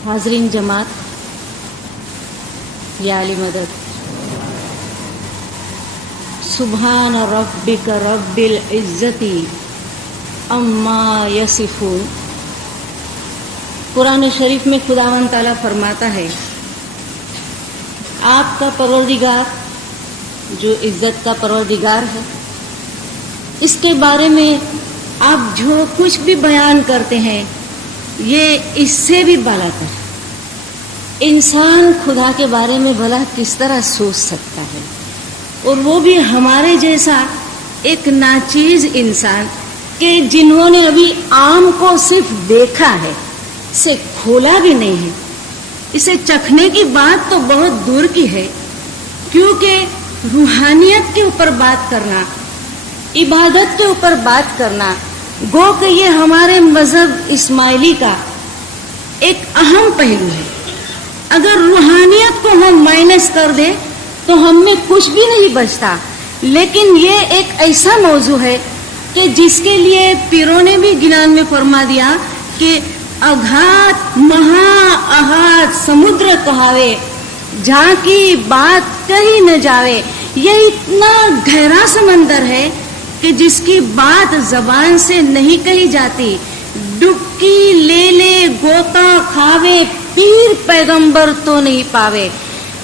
हाजरीन जमात, या अली मदद। सुभान रब्बिक रब्बिल इज्जति अम्मा यसिफून। कुरान शरीफ में खुदावंद ताला फरमाता है, आपका परवरदिगार जो इज्जत का परवरदिगार है, इसके बारे में आप जो कुछ भी बयान करते हैं ये इससे भी बालातर। इंसान खुदा के बारे में भला किस तरह सोच सकता है, और वो भी हमारे जैसा एक नाचीज इंसान कि जिन्होंने अभी आम को सिर्फ देखा है, इसे खोला भी नहीं है। इसे चखने की बात तो बहुत दूर की है, क्योंकि रूहानियत के ऊपर बात करना, इबादत के ऊपर बात करना, गो कि ये हमारे मजहब इस्माइली का एक अहम पहलू है। अगर रूहानियत को हम माइनस कर दे तो हम में कुछ भी नहीं बचता। लेकिन ये एक ऐसा मौजू है कि जिसके लिए पीरों ने भी गिनान में फरमा दिया कि अघात महा अहात समुद्र कहावे, जहाँ की बात कही न जावे। ये इतना गहरा समंदर है कि जिसकी बात जबान से नहीं कही जाती। डुबकी ले ले गोता खावे, पीर पैगंबर तो नहीं पावे।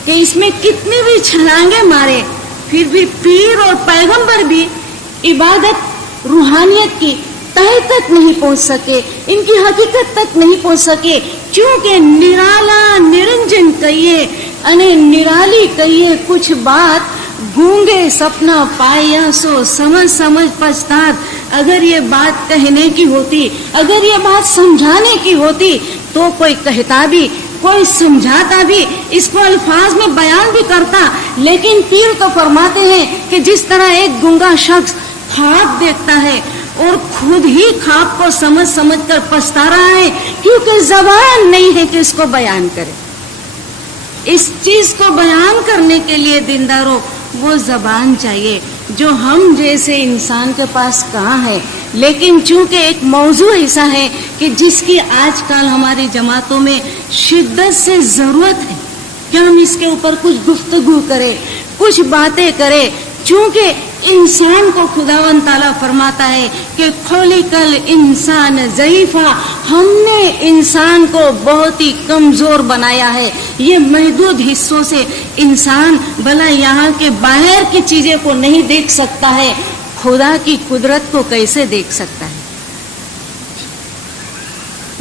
कि इसमें कितने भी छलांगे मारे, फिर भी पीर और पैगंबर भी इबादत रूहानियत की तह तक नहीं पहुंच सके, इनकी हकीकत तक नहीं पहुंच सके। क्योंकि निराला निरंजन कहिए अने निराली कहिए कुछ बात, गूंगे सपना पाया सो समझ समझ पछतात। अगर ये बात कहने की होती, अगर ये बात समझाने की होती तो कोई कहता भी, कोई समझाता भी, इसको अल्फाज में बयान भी करता। लेकिन पीर तो फरमाते हैं कि जिस तरह एक गूंगा शख्स ख्वाब देखता है और खुद ही ख्वाब को समझ समझ कर पछता रहा है, क्योंकि जबान नहीं है कि इसको बयान करे। इस चीज को बयान करने के लिए दीनदारों वो जबान चाहिए जो हम जैसे इंसान के पास कहाँ है। लेकिन चूंकि एक मौजू ऐसा है कि जिसकी आजकल हमारी जमातों में शिद्दत से जरूरत है कि हम इसके ऊपर कुछ गुफ्तगू करें, कुछ बातें करें। चूंकि इंसान को खुदावंद ताला फरमाता है कि खुलिकल इंसान ज़ईफ़ा, हमने इंसान को बहुत ही कमजोर बनाया है। ये महदूद हिस्सों से इंसान भला यहाँ के बाहर की चीजें को नहीं देख सकता है, खुदा की कुदरत को कैसे देख सकता है,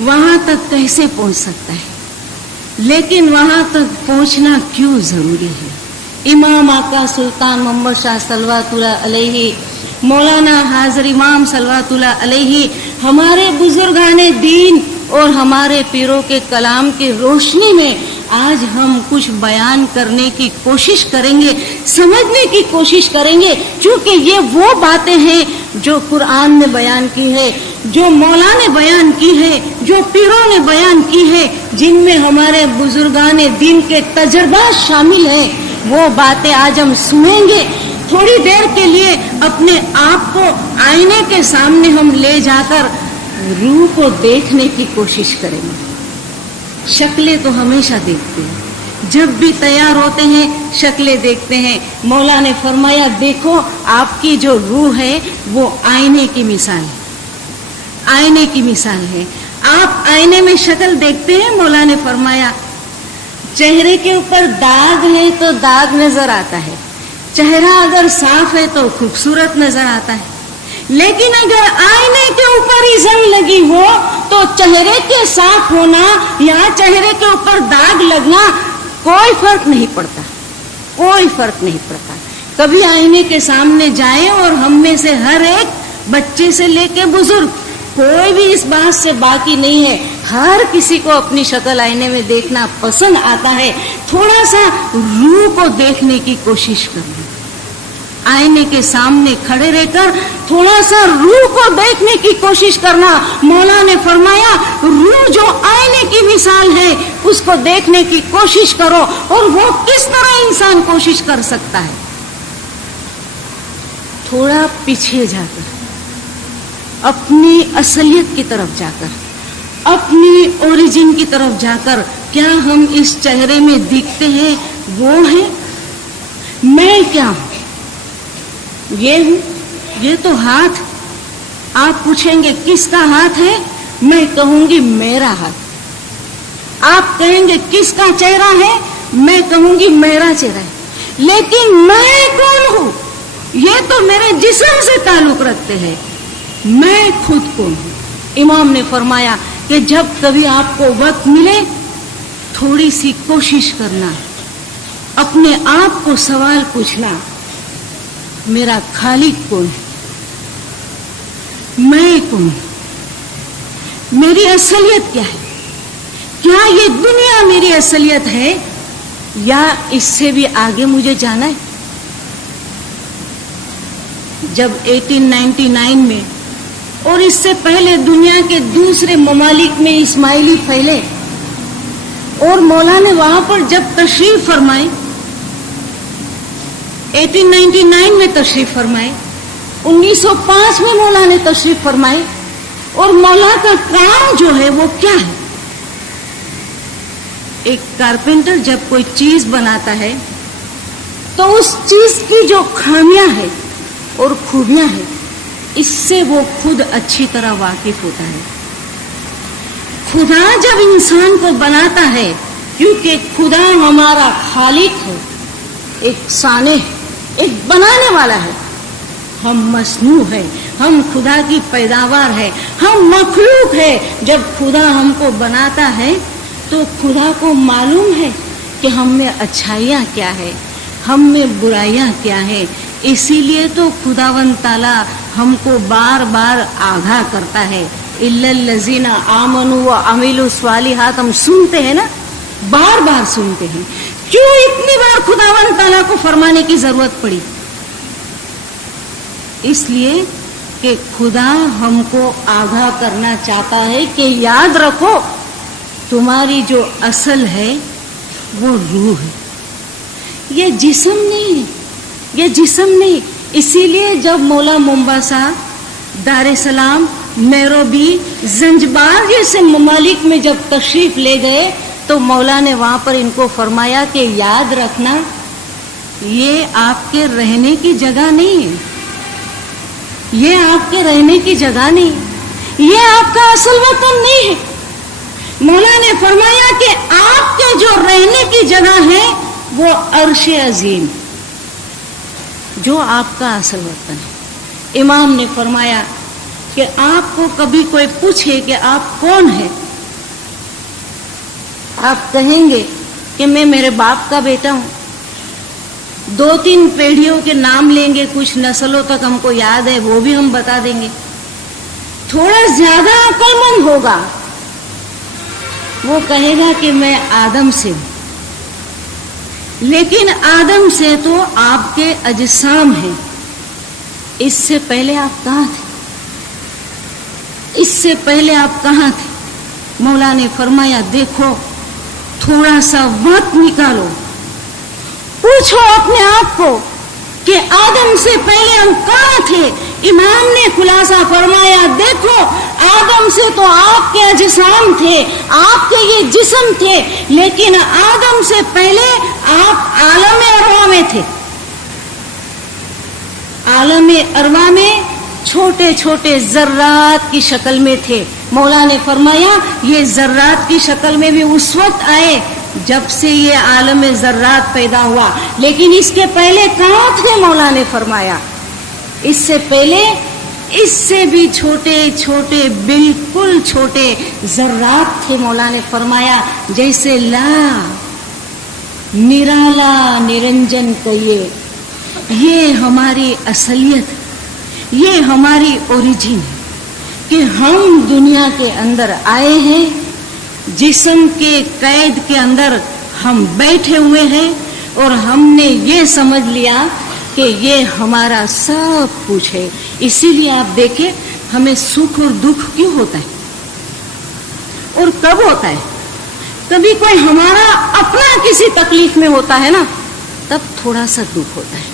वहां तक कैसे पहुंच सकता है। लेकिन वहां तक पहुंचना क्यों जरूरी है। इमाम आका सुल्तान मोहम्मद शाह सल्लल्लाहु अलैहि, मौलाना हाजिर इमाम सल्लल्लाहु अलैहि, हमारे बुजुर्गाने दीन और हमारे पीरों के कलाम की रोशनी में आज हम कुछ बयान करने की कोशिश करेंगे, समझने की कोशिश करेंगे। क्योंकि ये वो बातें हैं जो कुरान ने बयान की है, जो मौला ने बयान की है, जो पीरों ने बयान की है, जिनमें हमारे बुजुर्गाने दीन के तजर्बा शामिल है। वो बातें आज हम सुनेंगे। थोड़ी देर के लिए अपने आप को आईने के सामने हम ले जाकर रूह को देखने की कोशिश करेंगे। शक्लें तो हमेशा देखते हैं, जब भी तैयार होते हैं शक्लें देखते हैं। मौला ने फरमाया, देखो आपकी जो रूह है वो आईने की मिसाल है, आईने की मिसाल है। आप आईने में शक्ल देखते हैं। मौला ने फरमाया, चेहरे के ऊपर दाग है तो दाग नजर आता है, चेहरा अगर साफ है तो खूबसूरत नजर आता है। लेकिन अगर आईने के ऊपर ही जंग लगी हो तो चेहरे के साफ होना या चेहरे के ऊपर दाग लगना कोई फर्क नहीं पड़ता, कोई फर्क नहीं पड़ता। कभी आईने के सामने जाएं और हम में से हर एक, बच्चे से लेके बुजुर्ग, कोई भी इस बात से बाकी नहीं है। हर किसी को अपनी शक्ल आईने में देखना पसंद आता है। थोड़ा सा रूह को देखने की कोशिश करना, आईने के सामने खड़े रहकर थोड़ा सा रूह को देखने की कोशिश करना। मौला ने फरमाया, रूह जो आईने की मिसाल है उसको देखने की कोशिश करो। और वो किस तरह इंसान कोशिश कर सकता है, थोड़ा पीछे जाकर, अपनी असलियत की तरफ जाकर, अपनी ओरिजिन की तरफ जाकर क्या हम इस चेहरे में दिखते हैं वो हैं? मैं क्या हूं? ये हूं, ये तो हाथ। आप पूछेंगे किसका हाथ है? मैं कहूंगी मेरा हाथ। आप कहेंगे किसका चेहरा है? मैं कहूंगी मेरा चेहरा है। लेकिन मैं कौन हूं? ये तो मेरे जिस्म से ताल्लुक रखते हैं। मैं खुद कौन हूं? इमाम ने फरमाया कि जब कभी आपको वक्त मिले थोड़ी सी कोशिश करना, अपने आप को सवाल पूछना, मेरा खालिक कौन है? मैं कौन? मेरी असलियत क्या है? क्या ये दुनिया मेरी असलियत है या इससे भी आगे मुझे जाना है? जब 1899 में और इससे पहले दुनिया के दूसरे ममालिक में इस्माइली फैले और मौला ने वहां पर जब तशरीफ फरमाए, 1899 में तशरीफ फरमाए, 1905 में मौला ने तशरीफ फरमाए। और मौला का काम जो है वो क्या है? एक कारपेंटर जब कोई चीज बनाता है तो उस चीज की जो खामियां है और खूबियां हैं, इससे वो खुद अच्छी तरह वाकिफ होता है। खुदा जब इंसान को बनाता है, क्योंकि खुदा हमारा खालिक है, एक साने है, एक बनाने वाला है। हम मसनू है, हम खुदा की पैदावार है, हम मखलूक है। जब खुदा हमको बनाता है तो खुदा को मालूम है कि हम में अच्छाइयाँ क्या है, हम में बुराइयाँ क्या है। इसीलिए तो खुदावंद ताला हमको बार बार आगाह करता है। इल्लल्लज़ीना आमनू व अमिलु स्वालिहात, हम सुनते हैं ना, बार बार सुनते हैं। क्यों इतनी बार खुदावंद ताला को फरमाने की जरूरत पड़ी? इसलिए कि खुदा हमको आगाह करना चाहता है कि याद रखो, तुम्हारी जो असल है वो रूह है, ये जिस्म नहीं है, ये जिस्म नहीं। इसीलिए जब मौला मोम्बासा, दार ए सलाम, नैरोबी, जंजबार जैसे ममालिक में जब तशरीफ ले गए तो मौला ने वहां पर इनको फरमाया कि याद रखना, ये आपके रहने की जगह नहीं है, ये आपके रहने की जगह नहीं, ये आपका असल वतन नहीं है। मौला ने फरमाया कि आपके जो रहने की जगह है वो अर्श अजीम, जो आपका असल वतन है। इमाम ने फरमाया कि आपको कभी कोई पूछे कि आप कौन है, आप कहेंगे कि मैं मेरे बाप का बेटा हूं। 2-3 पीढ़ियों के नाम लेंगे, कुछ नस्लों तक हमको याद है वो भी हम बता देंगे। थोड़ा ज्यादा अक्लमंद होगा, वो कहेगा कि मैं आदम से हूं। लेकिन आदम से तो आपके अजसाम हैं, इससे पहले आप कहाँ थे? इससे पहले आप कहाँ थे? मौला ने फरमाया देखो, थोड़ा सा वक्त निकालो, पूछो अपने आप को कि आदम से पहले हम कहाँ थे। इमाम ने खुलासा फरमाया देखो, आदम से तो आपके अजसाम थे, आपके ये जिस्म थे, लेकिन आदम से पहले आप आलम अरवा में थे। आलम अरवा में छोटे छोटे जर्रात की शक्ल में थे। मौला ने फरमाया ये जर्रात की शक्ल में भी उस वक्त आए जब से ये आलम जर्रात पैदा हुआ, लेकिन इसके पहले कहाँ थे? मौला ने फरमाया इससे पहले इससे भी छोटे छोटे, बिल्कुल छोटे जर्रात थे। मौला ने फरमाया जैसे ला निराला निरंजन कहिए, ये हमारी असलियत, ये हमारी ओरिजिन है कि हम दुनिया के अंदर आए हैं, जिस्म के कैद के अंदर हम बैठे हुए हैं और हमने ये समझ लिया कि ये हमारा सब कुछ है। इसीलिए आप देखें हमें सुख और दुख क्यों होता है और कब होता है? कभी कोई हमारा अपना किसी तकलीफ में होता है ना, तब थोड़ा सा दुख होता है।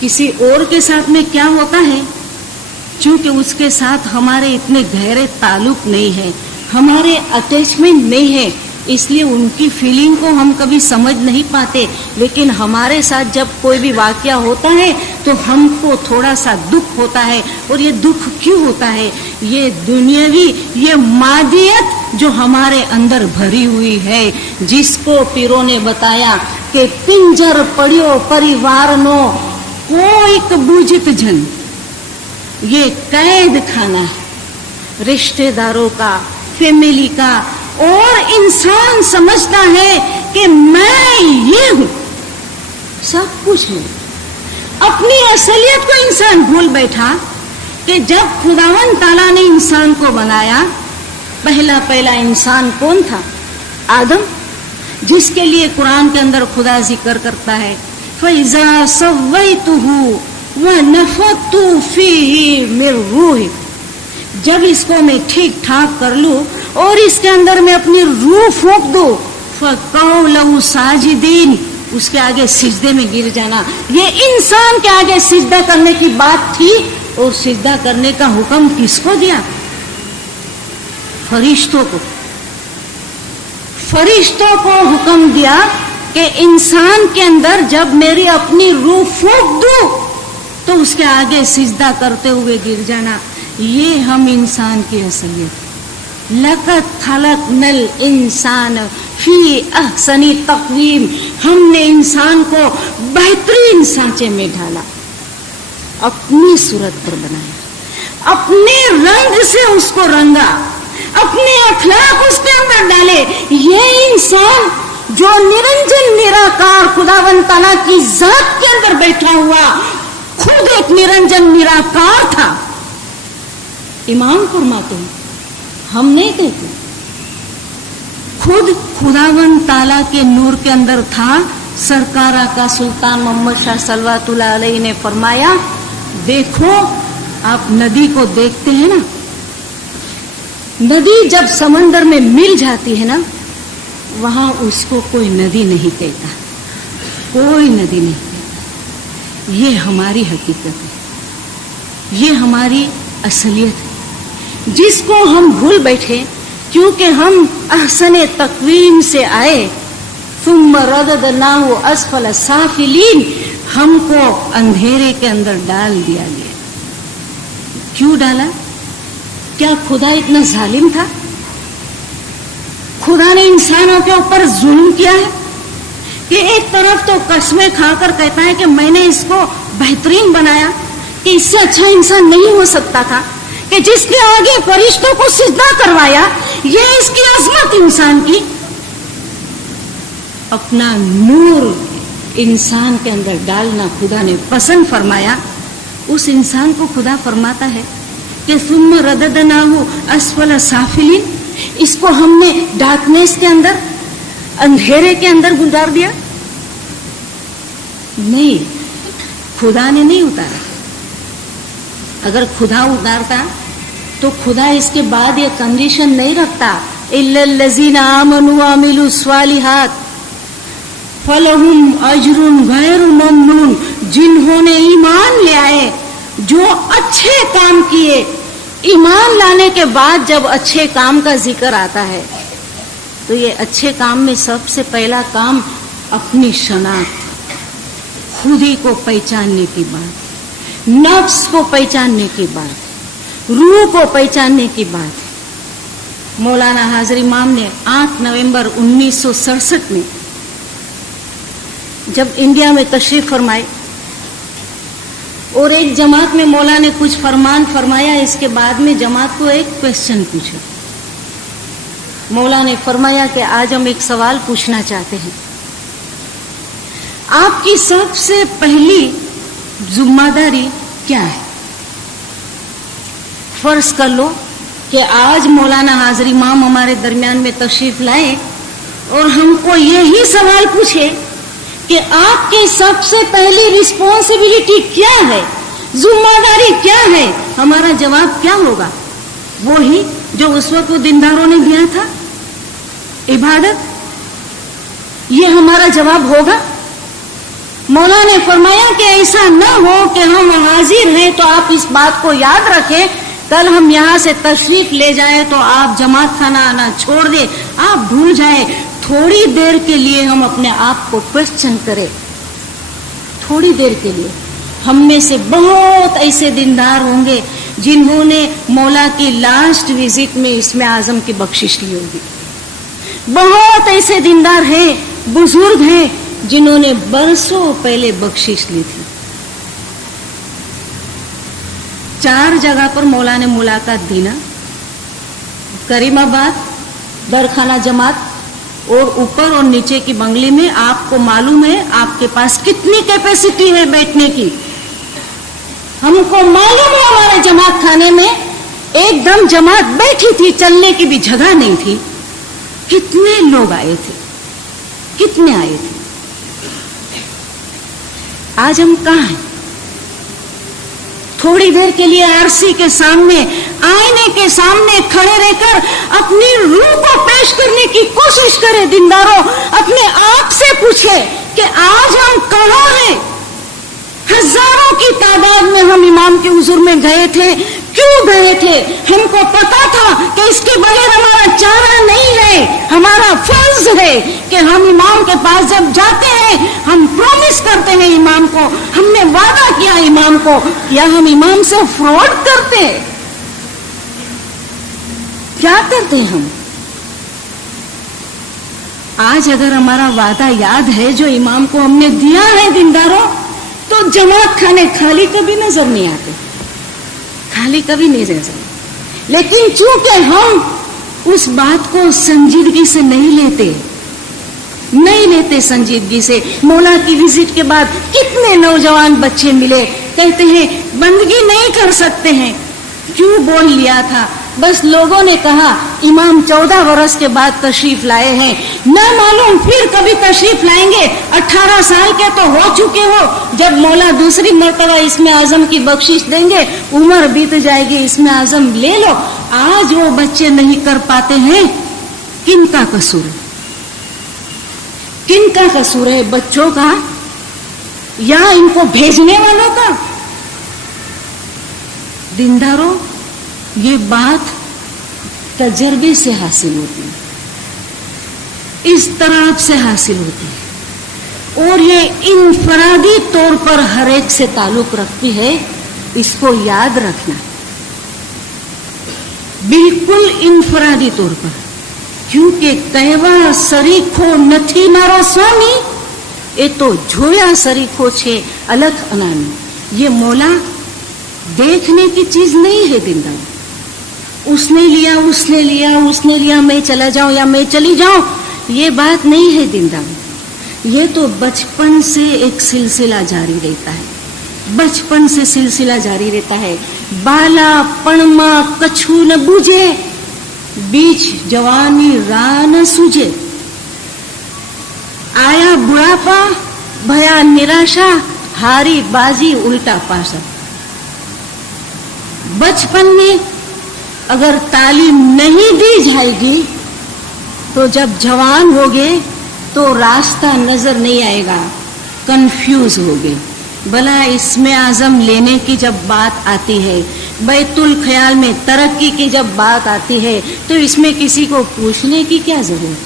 किसी और के साथ में क्या होता है चूंकि उसके साथ हमारे इतने गहरे ताल्लुक नहीं है, हमारे अटैचमेंट नहीं है, इसलिए उनकी फीलिंग को हम कभी समझ नहीं पाते। लेकिन हमारे साथ जब कोई भी वाकया होता है तो हमको थोड़ा सा दुख होता है। और ये दुख क्यों होता है? ये दुनियावी, ये मादियत जो हमारे अंदर भरी हुई है, जिसको पीरों ने बताया कि पिंजर पड़ियो परिवार नो कोई कबूजित जन, ये कैद खाना है रिश्तेदारों का, फैमिली का। और इंसान समझता है कि मैं ये हूं, सब कुछ है। अपनी असलियत को इंसान भूल बैठा कि जब खुदावन ताला ने इंसान को बनाया, पहला इंसान कौन था? आदम, जिसके लिए कुरान के अंदर खुदा जिक्र करता है, फैज़ा सव्वैतुहु व नफ़ख़्तु फ़ीही मिन रूही, जब इसको मैं ठीक ठाक कर लूं और इसके अंदर मैं अपनी रूह फूंक दूं, फ़क़ऊ लहू साजिदीन, उसके आगे सिजदे में गिर जाना। ये इंसान के आगे सिजदा करने की बात थी, और सिजदा करने का हुक्म किसको दिया? फरिश्तों को। फरिश्तों को हुक्म दिया कि इंसान के अंदर जब मेरी अपनी रूह फूंक दूं तो उसके आगे सिजदा करते हुए गिर जाना। ये हम इंसान की असलियत। लक़द खलक़नल इंसान फी अहसनी तक़वीम, हमने इंसान को बेहतरीन सांचे में ढाला, अपनी सूरत पर बनाया, अपने रंग से उसको रंगा, अपने अखलाक उसके अंदर डाले। ये इंसान जो निरंजन निराकार खुदावंद ताला की जात के अंदर बैठा हुआ, खुद एक निरंजन निराकार था। इमाम फरमाते हैं, हम नहीं कहते, खुद खुदावंद ताला के नूर के अंदर था। सरकारा का सुल्तान मोहम्मद शाह सल्लल्लाहु अलैहि ने फरमाया, देखो, आप नदी को देखते हैं ना, नदी जब समंदर में मिल जाती है ना, वहां उसको कोई नदी नहीं कहता, कोई नदी नहीं कहता। ये हमारी हकीकत है, ये हमारी असलियत है, जिसको हम भूल बैठे क्योंकि हम अहसने तकवीम से आए। सुम्मा रददनाहु अस्फल साफिलीन, हमको अंधेरे के अंदर डाल दिया गया। क्यों डाला? क्या खुदा इतना जालिम था? खुदा ने इंसानों के ऊपर जुल्म किया है कि एक तरफ तो कसमें खाकर कहता है कि मैंने इसको बेहतरीन बनाया, कि इससे अच्छा इंसान नहीं हो सकता था, कि जिसके आगे फरिश्तों को सिजदा करवाया, ये इसकी अजमत इंसान की। अपना नूर इंसान के अंदर डालना खुदा ने पसंद फरमाया। उस इंसान को खुदा फरमाता है कि सुम्मा रददनाहु अस्फल साफिलीन, इसको हमने डार्कनेस के अंदर, अंधेरे के अंदर गुजार दिया। नहीं, खुदा ने नहीं उतारा। अगर खुदा उतारता तो खुदा इसके बाद ये कंडीशन नहीं रखता, इल्लल्लज़ीना आमनू व अमिलुस स्वालिहात फलहुम अजरुन गैरु ममनून, जिन्होंने ईमान ले आए, जो अच्छे काम किए। ईमान लाने के बाद जब अच्छे काम का जिक्र आता है तो ये अच्छे काम में सबसे पहला काम अपनी शनाख्त, खुद ही को पहचानने की बात, नफ्स को पहचानने की बात, रूह को पहचानने की बात। मौलाना हाजिर इमाम ने 8 नवंबर 1967 में जब इंडिया में तशरीफ फरमाए और एक जमात में मौला ने कुछ फरमान फरमाया, इसके बाद में जमात को एक क्वेश्चन पूछा। मौला ने फरमाया कि आज हम एक सवाल पूछना चाहते हैं, आपकी सबसे पहली जिम्मेदारी क्या है? फर्ज कर लो कि आज मौलाना हाजिर इमाम हमारे दरमियान में तशरीफ लाए और हमको यही सवाल पूछे कि आपकी सबसे पहली रिस्पॉन्सिबिलिटी क्या है, जिम्मेदारी क्या है, हमारा जवाब क्या होगा? वो ही जो उस वक्त दीनदारों ने दिया था, इबादत। ये हमारा जवाब होगा। مولا نے فرمایا کہ ایسا نہ ہو کہ ہم حاضر ہیں تو آپ اس بات کو یاد رکھیں، کل ہم یہاں سے تشریف لے جائیں تو آپ جماعت خانہ آنا چھوڑ دیں، آپ بھول جائیں، تھوڑی دیر کے لیے ہم اپنے آپ کو کوشچن کریں، تھوڑی دیر کے لیے۔ ہم میں سے بہت ایسے دیندار ہوں گے جنہوں نے مولا کی لاسٹ وزٹ میں اسم اعظم کی بخشش لی ہوگی، بہت ایسے دیندار ہیں، بزرگ ہیں جنہوں نے برسوں پہلے بخشش لی تھی۔ 4 جگہ پر مولا نے ملاقات دی نا، کریم آباد، درخانہ جماعت اور اوپر اور نیچے کی بنگلی میں۔ آپ کو معلوم ہے آپ کے پاس کتنی کیپیسٹی ہے بیٹھنے کی، ہم کو معلوم ہے ہمارے جماعت خانے میں ایک دم جماعت بیٹھی تھی، چلنے کی بھی جگہ نہیں تھی۔ کتنے لوگ آئے تھے، کتنے آئے تھے۔ آج ہم کہاں ہیں؟ تھوڑی دیر کے لیے عرصی کے سامنے، آئینے کے سامنے کھڑے رہ کر اپنی روح کو پیش کرنے کی کوشش کرے۔ دینداروں، اپنے آپ سے پوچھے کہ آج ہم کہاں ہیں؟ ہزاروں کی تعداد میں ہم امام کے حضور میں گئے تھے، کیوں گئے تھے؟ ہم کو پتا تھا کہ اس کے بغیر ہمارا چارہ نہیں ہے، ہمارا فرض ہے کہ ہم امام کے پاس جب جاتے ہیں ہم پرومس کرتے ہیں امام کو، ہم نے وعدہ کیا امام کو، یا ہم امام سے فراڈ کرتے ہیں؟ کیا کرتے ہیں ہم؟ آج اگر ہمارا وعدہ یاد ہے جو امام کو ہم نے دیا ہے دینداروں، تو جماعت خانے خالی کبھی نظر نہیں آتے، خالی کبھی نہیں نظر۔ لیکن چونکہ ہم اس بات کو سنجیدگی سے نہیں لیتے سنجیدگی سے۔ مولا کی وزٹ کے بعد کتنے نوجوان بچے ملے، کہتے ہیں بندگی نہیں کر سکتے ہیں، کیوں بول لیا تھا؟ بس لوگوں نے کہا امام 14 برس کے بعد تشریف لائے ہیں، نہ معلوم پھر کبھی تشریف لائیں گے۔ 18 سال کے تو ہو چکے ہو، جب مولا دوسری مرتبہ اسم اعظم کی بخشش دیں گے عمر بیت جائے گی، اسم اعظم لے لو۔ آج وہ بچے نہیں کر پاتے ہیں، کن کا قصور ہے؟ کن کا قصور ہے؟ بچوں کا یا ان کو بھیجنے والوں کا؟ دینداروں، یہ بات تجربے سے حاصل ہوتی ہے، اس طرح سے حاصل ہوتی ہے، اور یہ انفرادی طور پر ہر ایک سے تعلق رکھتی ہے۔ اس کو یاد رکھنا، بالکل انفرادی طور پر، کیونکہ کہوا سریکھو نتھی مارو سوامی، یہ تو جھویا سریکھو چھے الگ انامی۔ یہ مولا دیکھنے کی چیز نہیں ہے دیندار، اس نے لیا میں چلا جاؤں یا میں چلی جاؤں، یہ بات نہیں ہے دیندار۔ یہ تو بچپن سے ایک سلسلہ جاری رہتا ہے، بچپن سے سلسلہ جاری رہتا ہے۔ بالا پڑما کچھو نہ بوجھے، بیچ جوانی راہ نہ سوجھے، آیا بڑھاپا بھیا نراشا، ہاری بازی الٹا پاشا۔ بچپن میں اگر تعلیم نہیں دی جائے گی تو جب جوان ہوگے تو راستہ نظر نہیں آئے گا، کنفیوز ہوگے۔ بھلا اسم اعظم لینے کی جب بات آتی ہے، بیت الخیال میں ترقی کی جب بات آتی ہے، تو اس میں کسی کو پوچھنے کی کیا ضرورت؟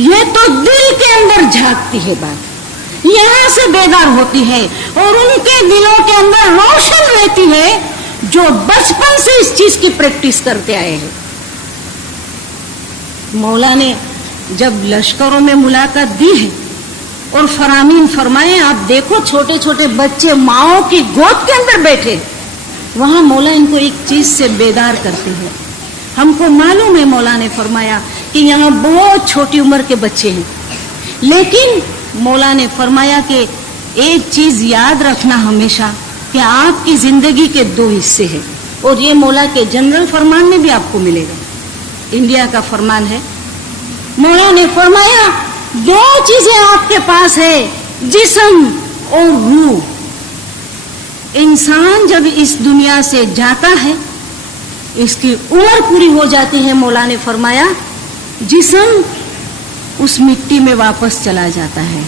یہ تو دل کے اندر جھانکتی ہے بات، یہاں سے بیدار ہوتی ہے، اور ان کے دلوں کے اندر روشن رہتی ہے جو بچپن سے اس چیز کی پریکٹس کرتے آئے ہیں۔ مولا نے جب لشکروں میں ملاقات دی ہے اور فرامین فرمائے، آپ دیکھو چھوٹے چھوٹے بچے ماؤں کی گود کے اندر بیٹھے، وہاں مولا ان کو ایک چیز سے بیدار کرتے ہیں۔ ہم کو معلوم ہے مولا نے فرمایا کہ یہاں بہت چھوٹی عمر کے بچے ہیں، لیکن مولا نے فرمایا کہ ایک چیز یاد رکھنا ہمیشہ کہ آپ کی زندگی کے 2 حصے ہیں، اور یہ مولا کے جنرل فرمان میں بھی آپ کو ملے گا، انڈیا کا فرمان ہے۔ مولا نے فرمایا 2 چیزیں آپ کے پاس ہے، جسم اور روح۔ انسان جب اس دنیا سے جاتا ہے، اس کی عمر پوری ہو جاتی ہے، مولا نے فرمایا جسم اس مٹی میں واپس چلا جاتا ہے،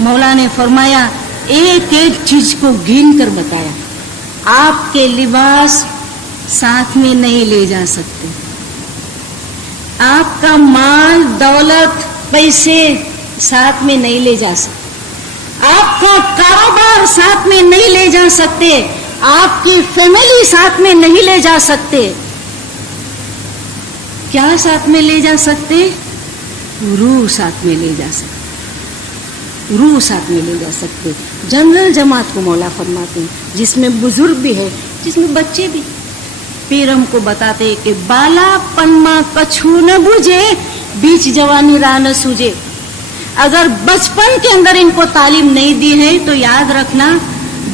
मौला ने फरमाया, एक एक चीज को गिन कर बताया। आपके लिबास साथ में नहीं ले जा सकते, आपका माल दौलत पैसे साथ में नहीं ले जा सकते, आपका कारोबार साथ में नहीं ले जा सकते, आपकी फैमिली साथ में नहीं ले जा सकते। क्या साथ में ले जा सकते? रूह साथ में ले जा सकते, रूह साथ में ले जा सकते। जनरल जमात को मौला फरमाते हैं, जिसमें बुजुर्ग भी है, जिसमें बच्चे भी। फिर हमको बताते हैं कि बाला पनमा कछु न बुझे, बीच जवानी राह न सूझे। अगर बचपन के अंदर इनको तालीम नहीं दी है तो याद रखना,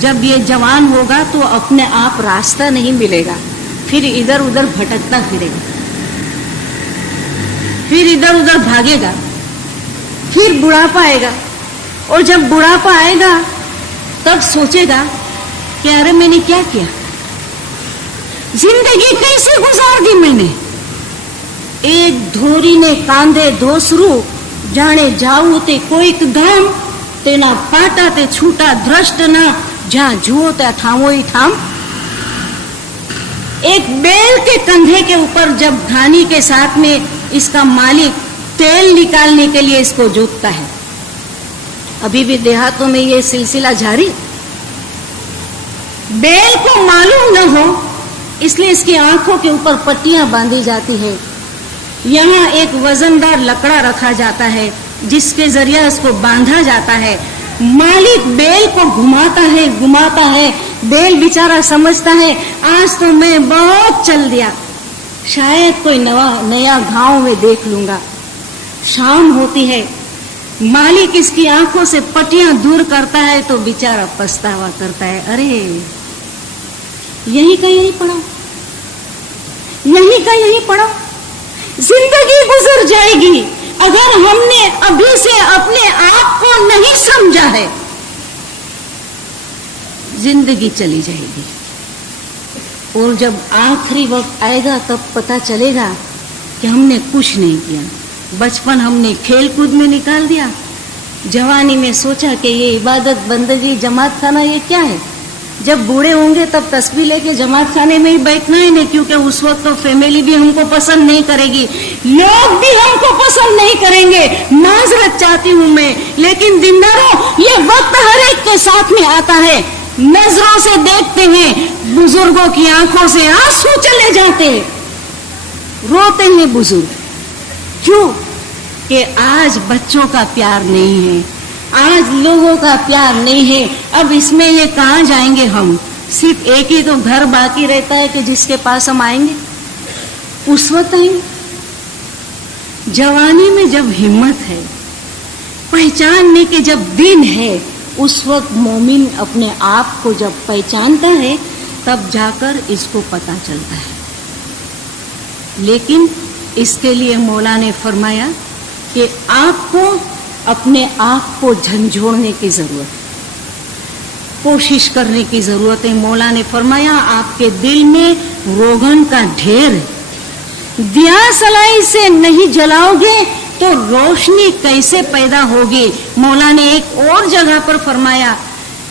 जब ये जवान होगा तो अपने आप रास्ता नहीं मिलेगा, फिर इधर उधर भटकता फिरेगा, फिर इधर उधर भागेगा, फिर बुढ़ापा आएगा। और जब बुढ़ापा आएगा तब सोचेगा कि अरे मैंने क्या किया, जिंदगी कैसे गुजार दी मैंने। एक धोरी ने कांधे धोसरू, जाने जाऊ ते कोई गाम, तेना पाटा ते छूटा द्रष्ट ना, जहां जुओ त्या थामो ही थाम। एक बैल के कंधे के ऊपर जब घानी के साथ में इसका मालिक तेल निकालने के लिए इसको जोतता है, अभी भी देहातों में ये सिलसिला जारी। बैल को मालूम न हो इसलिए इसकी आंखों के ऊपर पट्टियां बांधी जाती है। यहाँ एक वजनदार लकड़ा रखा जाता है जिसके जरिए इसको बांधा जाता है। मालिक बैल को घुमाता है। बैल बेचारा समझता है आज तो मैं बहुत चल दिया, शायद कोई नया गांव में देख लूंगा। शाम होती है, मालिक इसकी आंखों से पट्टियां दूर करता है तो बेचारा पछतावा करता है, अरे यही का यही पड़ा, यही का यही पड़ा। जिंदगी गुजर जाएगी अगर हमने अभी से अपने आप को नहीं समझा है, जिंदगी चली जाएगी। और जब आखिरी वक्त आएगा तब पता चलेगा कि हमने कुछ नहीं किया। बचपन हमने खेल कूद में निकाल दिया, जवानी में सोचा कि ये इबादत बंदगी जमात खाना ये क्या है। जब बूढ़े होंगे तब तस्बीह लेके जमात खाने में ही बैठना है नहीं, क्योंकि उस वक्त तो फैमिली भी हमको पसंद नहीं करेगी, लोग भी हमको पसंद नहीं करेंगे। माजरत चाहती हूँ मैं, लेकिन दिनदारों ये वक्त हर एक के साथ में आता है। नजरों से देखते हैं, बुजुर्गों की आंखों से आंसू चले जाते हैं, रोते हैं बुजुर्ग। क्यों? कि आज बच्चों का प्यार नहीं है, आज लोगों का प्यार नहीं है। अब इसमें ये कहाँ जाएंगे हम? सिर्फ एक ही तो घर बाकी रहता है कि जिसके पास हम आएंगे, उस वक्त आएंगे। जवानी में जब हिम्मत है, पहचानने के जब दिन है, उस वक्त मोमिन अपने आप को जब पहचानता है तब जाकर इसको पता चलता है। लेकिन इसके लिए मौला ने फरमाया कि आपको अपने आप को झंझोड़ने की जरूरत है, कोशिश करने की जरूरत है। मौला ने फरमाया आपके दिल में रोगन का ढेर है, दिया सलाई से नहीं जलाओगे तो रोशनी कैसे पैदा होगी। मौला ने एक और जगह पर फरमाया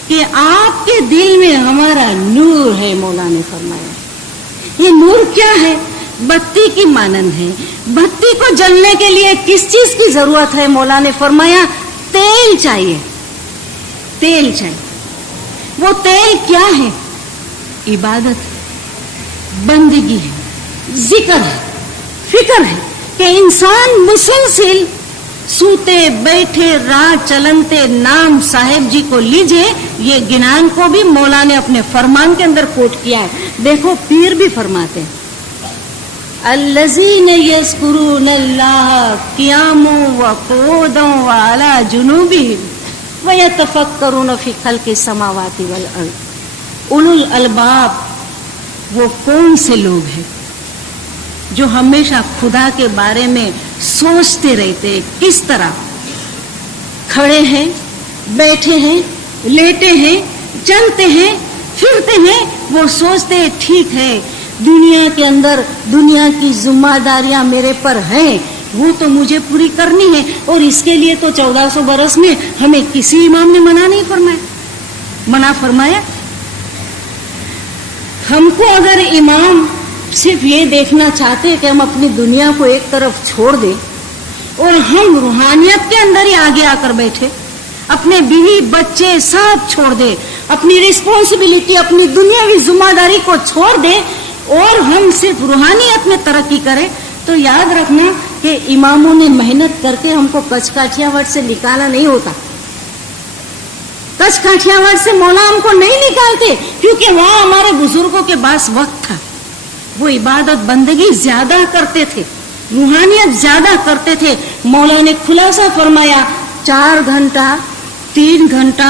कि आपके दिल में हमारा नूर है। मौला ने फरमाया ये नूर क्या है? बत्ती की मानंद है। बत्ती को जलने के लिए किस चीज की जरूरत है? मौला ने फरमाया तेल चाहिए, तेल चाहिए। वो तेल क्या है? इबादत है, बंदगी है, जिक्र है, फिक्र है कि इंसान मुसलसिल सूते बैठे रात चलनते नाम साहेब जी को लीजिए। ये गिनान को भी मौला ने अपने फरमान के अंदर कोट किया है। देखो पीर भी फरमाते हैं अल्लज़ीन यज़्कुरूनल्लाह क़ियामन व क़ुऊदन व अला जुनूबिहिम व यतफ़क्करून फ़ी ख़ल्क़िस समावाति वल अर्ज़। उलुल अलबाब वो कौन से लोग हैं जो हमेशा खुदा के बारे में सोचते रहते हैं? किस तरह खड़े हैं, बैठे हैं, लेटे हैं, चलते हैं, फिरते हैं, वो सोचते हैं ठीक है दुनिया के अंदर दुनिया की जिम्मेदारियां मेरे पर हैं, وہ تو مجھے پوری کرنی ہے، اور اس کے لیے تو 1400 برس میں ہمیں کسی امام نے منع فرمایا. ہم کو اگر امام صرف یہ دیکھنا چاہتے کہ ہم اپنی دنیا کو ایک طرف چھوڑ دیں اور ہم روحانیت کے اندر ہی آگے آ کر بیٹھے، اپنے بیوی بچے سب چھوڑ دے، اپنی رسپانسبلٹی، اپنی دنیاوی ذمہ داری کو چھوڑ دے اور ہم صرف روحانیت میں ترقی کریں، تو یاد رکھنا کہ اماموں نے محنت کر کے ہم کو کچھ کاٹھیا وٹ سے نکالا نہیں ہوتا. کچھ کاٹھیا وٹ سے مولا ہم کو نہیں نکالتے، کیونکہ وہاں ہمارے بزرگوں کے پاس وقت تھا. وہ عبادت بندگی زیادہ کرتے تھے، روحانیت زیادہ کرتے تھے. مولا نے خلاصہ فرمایا 4 گھنٹہ 3 گھنٹہ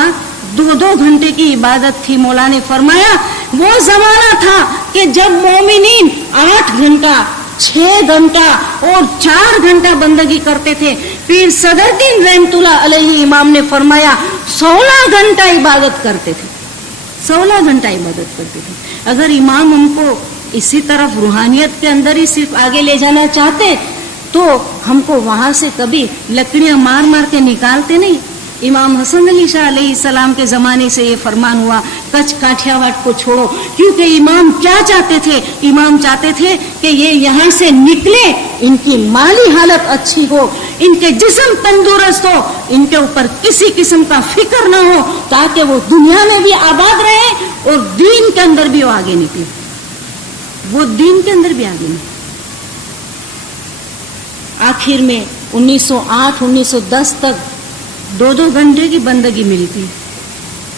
2 گھنٹے کی عبادت تھی. مولا نے فرمایا وہ زمانہ تھا کہ جب مومنین 8 گھنٹہ 6 گھنٹہ اور 4 گھنٹہ بندگی کرتے تھے. پھر صدر دین رحمت اللہ علیہ امام نے فرمایا 16 گھنٹہ عبادت کرتے تھے. 16 گھنٹہ عبادت کرتے تھے. اگر امام ہم کو اسی طرف روحانیت کے اندر ہی صرف آگے لے جانا چاہتے تو ہم کو وہاں سے کبھی لکڑیاں مار مار کے نکالتے نہیں. امام حسن علی شاہ علیہ السلام کے زمانے سے یہ فرمان ہوا کچھ کاٹھیا واٹ کو چھوڑو، کیونکہ امام کیا چاہتے تھے؟ امام چاہتے تھے کہ یہ یہاں سے نکلے، ان کی مالی حالت اچھی ہو، ان کے جسم تندرست ہو، ان کے اوپر کسی قسم کا فکر نہ ہو، تاکہ وہ دنیا میں بھی آباد رہے اور دین کے اندر بھی وہ آگے نکلے. وہ دین کے اندر بھی آگے نکلے. آخر میں 1908 1910 تک 2 گھنٹے کی بندگی ملتی.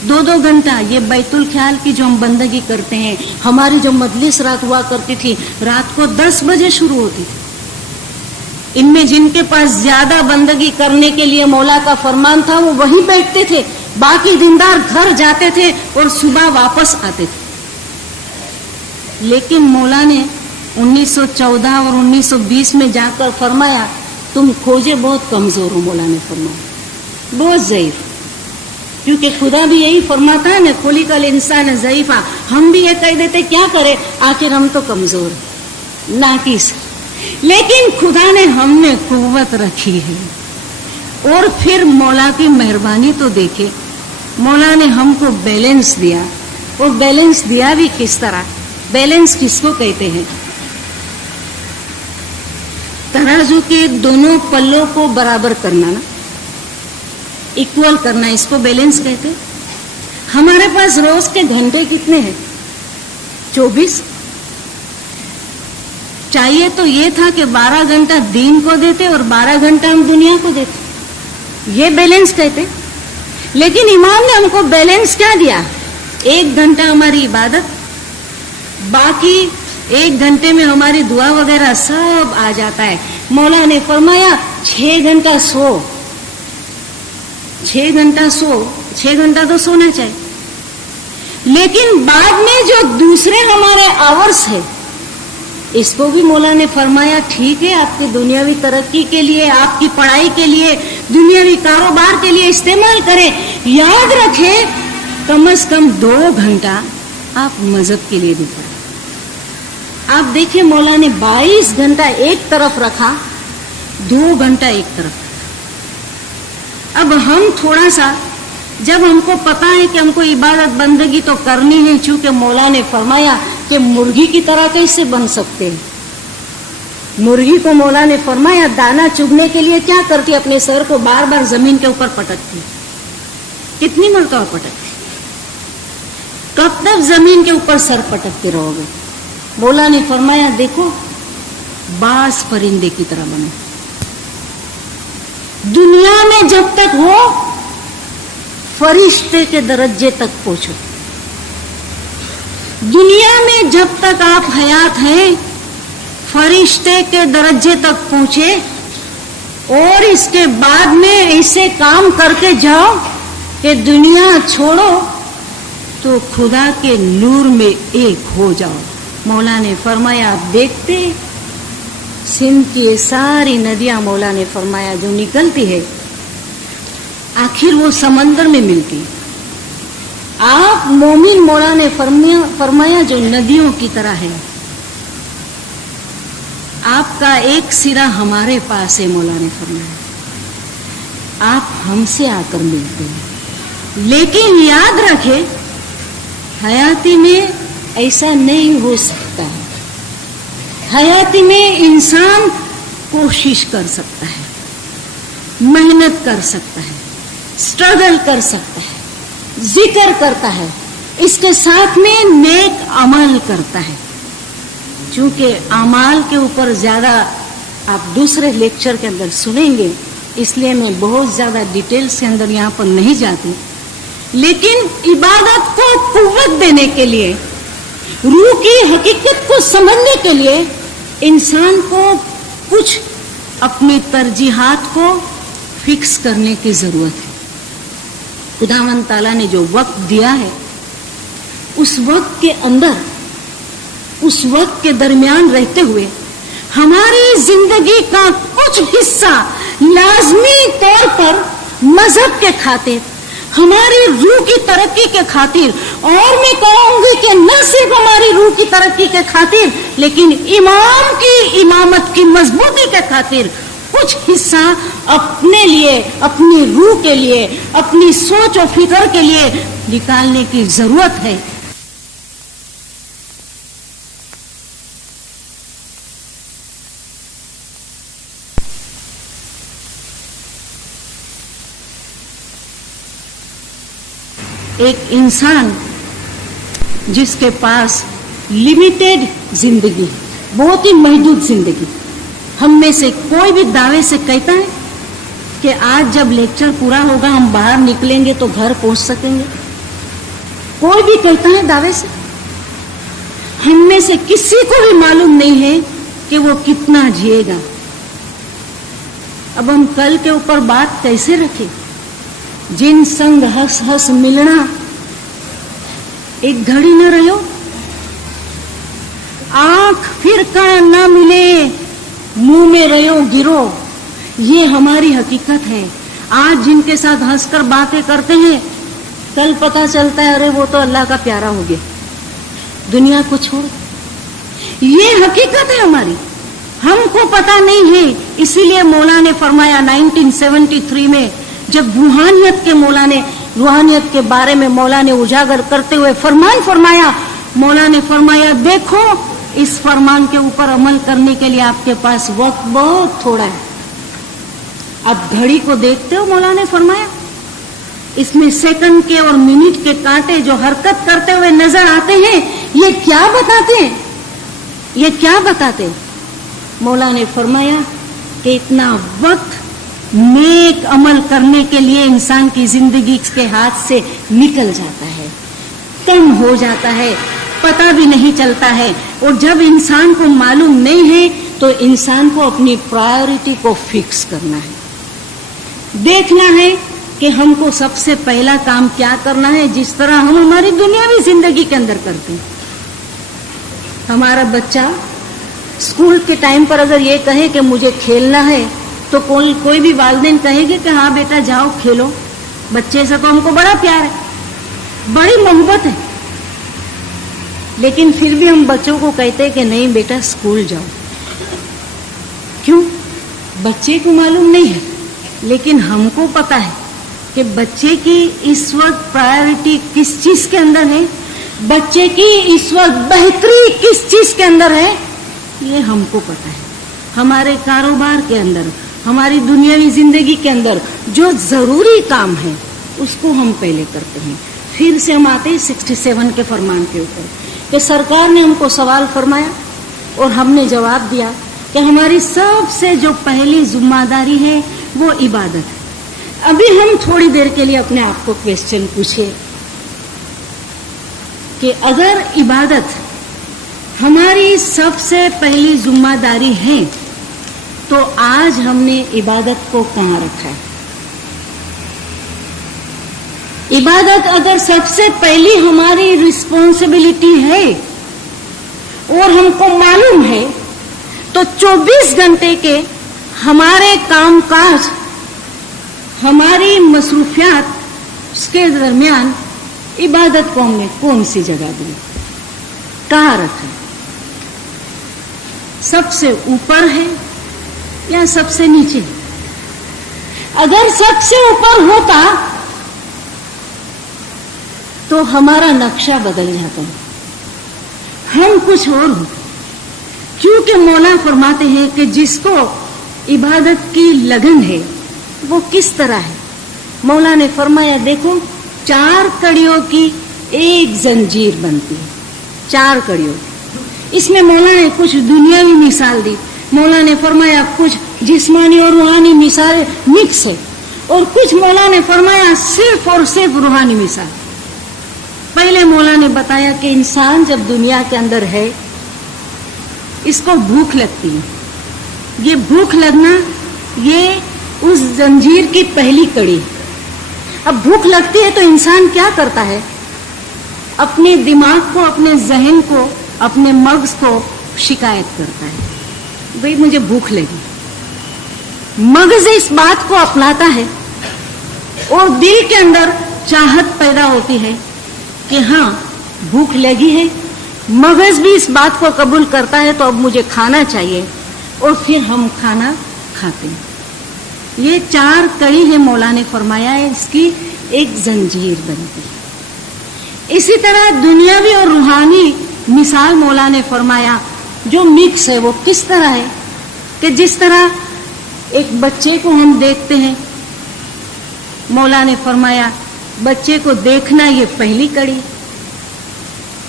2 گھنٹہ یہ بیت الخیال کی جو ہم بندگی کرتے ہیں، ہماری جو مجلس رات ہوا کرتی تھی، رات کو 10 بجے شروع ہوتی تھی. ان میں جن کے پاس زیادہ بندگی کرنے کے لیے مولا کا فرمان تھا وہ وہیں بیٹھتے تھے، باقی دیندار گھر جاتے تھے اور صبح واپس آتے تھے. لیکن مولا نے 1914 اور 1920 میں جا کر فرمایا تم کھوجے بہت کمزور ہو. مولا نے فرمایا بہت ضعیف، کیونکہ خدا بھی یہی فرماتا ہے نا، خلق الانسان ضعیفا. ہم بھی یہ کہہ دیتے کیا کرے، آخر ہم تو کمزور ناقص، لیکن خدا نے ہم میں قوت رکھی ہے. اور پھر مولا کی مہربانی تو دیکھے، مولا نے ہم کو بیلنس دیا. اور بیلنس دیا بھی کس طرح؟ بیلنس کس کو کہتے ہیں؟ ترازو کے دونوں پلوں کو برابر کرنا نا، ایکول کرنا، اس کو بیلنس کہتے. ہمارے پاس روز کے گھنٹے کتنے ہیں؟ 24. چاہیے تو یہ تھا کہ 12 گھنٹہ دین کو دیتے اور 12 گھنٹہ ہم دنیا کو دیتے، یہ بیلنس کہتے. لیکن امام نے ہم کو بیلنس کیا دیا؟ 1 گھنٹہ ہماری عبادت، باقی 1 گھنٹے میں ہماری دعا وغیرہ سب آ جاتا ہے. مولا نے فرمایا 6 گھنٹہ سو، 6 گھنٹہ تو سونا چاہیے. لیکن بعد میں جو دوسرے ہمارے آورس ہے، اس کو بھی مولا نے فرمایا ٹھیک ہے، آپ کی دنیاوی ترقی کے لیے، آپ کی پڑھائی کے لیے، دنیاوی کاروبار کے لیے استعمال کریں. یاد رکھیں کم از کم 2 گھنٹہ آپ مذہب کے لیے بھی پڑھیں. آپ دیکھیں مولا نے 22 گھنٹہ ایک طرف رکھا، 2 گھنٹہ ایک طرف. اب ہم تھوڑا سا، جب ہم کو پتا ہے کہ ہم کو عبادت بندگی تو کرنی ہے، چونکہ مولا نے فرمایا کہ مرغی کی طرح کیسے بن سکتے ہیں. مرغی کو مولا نے فرمایا دانا چگنے کے لیے کیا کرتی؟ اپنے سر کو بار بار زمین کے اوپر پٹکتی. کتنی مرتبہ پٹکتی؟ کب تک زمین کے اوپر سر پٹکتے رہو گے؟ مولا نے فرمایا دیکھو باز پرندے کی طرح بنو. دنیا میں جب تک ہو فرشتے کے درجے تک پہنچو. دنیا میں جب تک آپ حیات ہیں فرشتے کے درجے تک پہنچے، اور اس کے بعد میں ایسے کام کر کے جاؤ کہ دنیا چھوڑو تو خدا کے نور میں ایک ہو جاؤ. مولا نے فرمایا آپ دیکھتے سندھ کی یہ ساری ندیاں، مولا نے فرمایا جو نکلتی ہے آخر وہ سمندر میں ملتی. آپ مومن مولا نے فرمایا جو ندیوں کی طرح ہے. आपका एक सिरा हमारे पास है, मौला ने फरमाया, आप हमसे आकर मिलते हैं। लेकिन याद रखें, हयाती में ऐसा नहीं हो सकता है। हयाती में इंसान कोशिश कर सकता है, मेहनत कर सकता है, स्ट्रगल कर सकता है, जिक्र करता है, इसके साथ में नेक अमल करता है। चूंकि अमाल के ऊपर ज़्यादा आप दूसरे लेक्चर के अंदर सुनेंगे, इसलिए मैं बहुत ज़्यादा डिटेल्स के अंदर यहाँ पर नहीं जाती। लेकिन इबादत को कुव्वत देने के लिए, रूह की हकीकत को समझने के लिए इंसान को कुछ अपनी तरजीहात को फिक्स करने की ज़रूरत है। खुदावंद ताला ने जो वक्त दिया है, उस वक्त के अंदर, उस वक्त के दरमियान रहते हुए हमारी जिंदगी का कुछ हिस्सा लाजमी तौर पर मजहब के खातिर, हमारी रूह की तरक्की के खातिर, और मैं कहूंगी कि न सिर्फ हमारी रूह की तरक्की के खातिर, लेकिन इमाम की इमामत की मजबूती के खातिर कुछ हिस्सा अपने लिए, अपनी रूह के लिए, अपनी सोच और फिक्र के लिए निकालने की जरूरत है। एक इंसान जिसके पास लिमिटेड जिंदगी, बहुत ही महदूद जिंदगी, हम में से कोई भी दावे से कहता है कि आज जब लेक्चर पूरा होगा हम बाहर निकलेंगे तो घर पहुंच सकेंगे? कोई भी कहता है दावे से? हम में से किसी को भी मालूम नहीं है कि वो कितना जिएगा। अब हम कल के ऊपर बात कैसे रखें? जिन संग हंस हंस मिलना, एक घड़ी न रहो, आंख फिर का न मिले, मुंह में रहो गिरो, ये हमारी हकीकत है। आज जिनके साथ हंसकर बातें करते हैं, कल पता चलता है अरे वो तो अल्लाह का प्यारा हो गया, दुनिया को छोड़। ये हकीकत है हमारी, हमको पता नहीं है। इसीलिए मौला ने फरमाया 1973 में, जब रूहानियत के मौला ने, रूहानियत के बारे में मौला ने उजागर करते हुए फरमान फरमाया, मौला ने फरमाया देखो इस फरमान के ऊपर अमल करने के लिए आपके पास वक्त बहुत थोड़ा है। अब घड़ी को देखते हो, मौला ने फरमाया इसमें सेकंड के और मिनट के कांटे जो हरकत करते हुए नजर आते हैं, ये क्या बताते हैं? ये क्या बताते हैं? मौला ने फरमाया कि इतना वक्त नेक अमल करने के लिए इंसान की जिंदगी के हाथ से निकल जाता है, कम हो जाता है, पता भी नहीं चलता है। और जब इंसान को मालूम नहीं है तो इंसान को अपनी प्रायोरिटी को फिक्स करना है, देखना है कि हमको सबसे पहला काम क्या करना है, जिस तरह हम हमारी दुनियावी जिंदगी के अंदर करते हैं। हमारा बच्चा स्कूल के टाइम पर अगर ये कहे कि मुझे खेलना है, तो कोई भी वालिदैन कहेंगे कि हाँ बेटा जाओ खेलो। बच्चे से तो हमको बड़ा प्यार है, बड़ी मोहब्बत है, लेकिन फिर भी हम बच्चों को कहते हैं कि नहीं बेटा स्कूल जाओ। क्यों? बच्चे को मालूम नहीं है, लेकिन हमको पता है कि बच्चे की इस वक्त प्रायोरिटी किस चीज के अंदर है, बच्चे की इस वक्त बेहतरी किस चीज के अंदर है, ये हमको पता है। हमारे कारोबार के अंदर, हमारी दुनियावी जिंदगी के अंदर जो जरूरी काम है उसको हम पहले करते हैं। फिर से हम आते हैं 67 के फरमान के ऊपर कि सरकार ने हमको सवाल फरमाया और हमने जवाब दिया कि हमारी सबसे जो पहली जिम्मेदारी है वो इबादत है। अभी हम थोड़ी देर के लिए अपने आप को क्वेश्चन पूछे कि अगर इबादत हमारी सबसे पहली जिम्मेदारी है तो आज हमने इबादत को कहाँ रखा है? इबादत अगर सबसे पहली हमारी रिस्पॉन्सिबिलिटी है और हमको मालूम है, तो 24 घंटे के हमारे कामकाज, हमारी मसरूफियात के दरमियान इबादत को हमने कौन सी जगह दी, कहाँ रखा? सबसे ऊपर है या सबसे नीचे? अगर सबसे ऊपर होता तो हमारा नक्शा बदल जाता है, हम कुछ और होते। क्योंकि मौला फरमाते हैं कि जिसको इबादत की लगन है वो किस तरह है। मौला ने फरमाया देखो 4 कड़ियों की एक जंजीर बनती है, 4 कड़ियों। इसमें मौला ने कुछ दुनियावी मिसाल दी, मौला ने फरमाया कुछ जिस्मानी और रूहानी मिसाल मिक्स है, और कुछ मौला ने फरमाया सिर्फ और सिर्फ रूहानी मिसाल। पहले मौला ने बताया कि इंसान जब दुनिया के अंदर है इसको भूख लगती है। ये भूख लगना ये उस जंजीर की पहली कड़ी है। अब भूख लगती है तो इंसान क्या करता है, अपने दिमाग को, अपने जहन को, अपने मगज को शिकायत करता है, भाई मुझे भूख लगी। मगज इस बात को अपनाता है और दिल के अंदर चाहत पैदा होती है कि हाँ भूख लगी है। मगज भी इस बात को कबूल करता है तो अब मुझे खाना चाहिए, और फिर हम खाना खाते हैं। ये 4 कड़ी है, मौला ने फरमाया है इसकी एक जंजीर बनती है। इसी तरह दुनियावी और रूहानी मिसाल मौला ने फरमाया जो मिक्स है वो किस तरह है कि जिस तरह एक बच्चे को हम देखते हैं, मौला ने फरमाया बच्चे को देखना ये पहली कड़ी,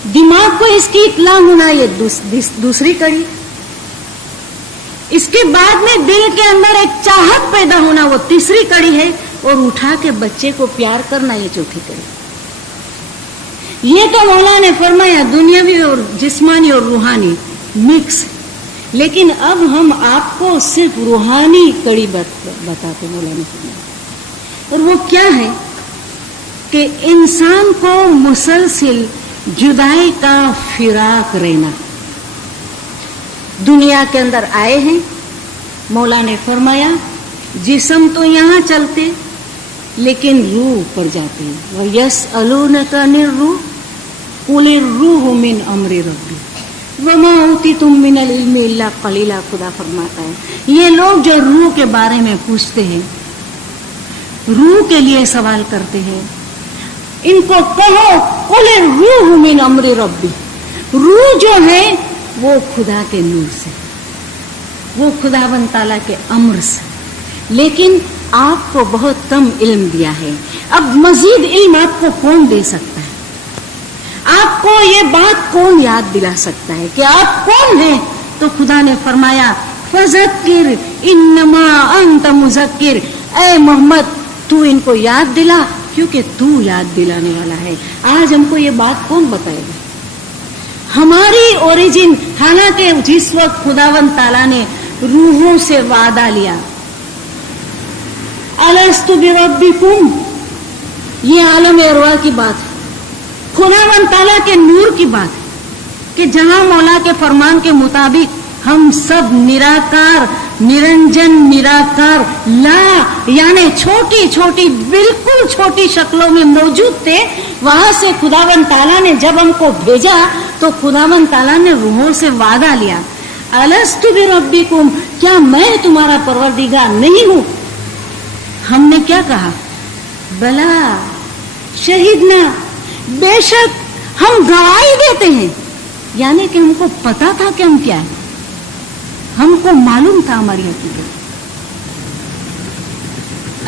दिमाग को इसकी इत्ला होना ये दूसरी कड़ी, इसके बाद में दिल के अंदर एक चाहत पैदा होना वो तीसरी कड़ी है, और उठा के बच्चे को प्यार करना ये चौथी कड़ी। ये तो मौला ने फरमाया दुनियावी और जिस्मानी और रूहानी मिक्स। लेकिन अब हम आपको सिर्फ रूहानी कड़ी बताते मौला ने फरमाया, और वो क्या है कि इंसान को मुसलसिल जुदाई का फिराक रहना। दुनिया के अंदर आए हैं, मौला ने फरमाया जिस्म तो यहाँ चलते लेकिन रूह ऊपर जाती है। वह यसअलूनका निर्रूह कुलिर रूह मिन अम्रि रब्बी वमा ऊतीतुम मिनल इल्मि इल्ला कलीला। खुदा फरमाता है ये लोग जो रूह के बारे में पूछते हैं, रूह के लिए सवाल करते हैं, इनको कहो कुलिर रूह मिन अम्रि रब्बी, रूह जो है वो खुदा के नूर से, वो खुदावंद ताला के अम्र से। लेकिन आपको बहुत कम इल्म दिया है, अब मजीद इल्म आपको कौन दे सकता है? आपको ये बात कौन याद दिला सकता है कि आप कौन हैं? तो खुदा ने फरमाया फज़क्किर इन्नमा अंत मुज़क्किर, ऐ मोहम्मद तू इनको याद दिला क्योंकि तू याद दिलाने वाला है। आज हमको ये बात कौन बताएगा? हमारी ओरिजिन, हालांकि जिस वक्त खुदावंद ताला ने रूहों से वादा लिया, अलस्तु बिरब्बिकुम, ये आलम अरवा की बात है, खुदावंद ताला के नूर की बात है कि जहां मौला के फरमान के मुताबिक हम सब निराकार, निरंजन, निराकार, ला यानी छोटी छोटी, बिल्कुल छोटी शक्लों में मौजूद थे। वहां से खुदावंद ताला ने जब हमको भेजा तो खुदावंद ताला ने रूहों से वादा लिया, अलस्तु बिरब्बिकुम, क्या मैं तुम्हारा परवरदिगार नहीं हूं? हमने क्या कहा? बला शहीदना, बेशक हम गवाही देते हैं। यानी कि हमको पता था कि हम क्या है, हमको मालूम था हमारी हकीकत।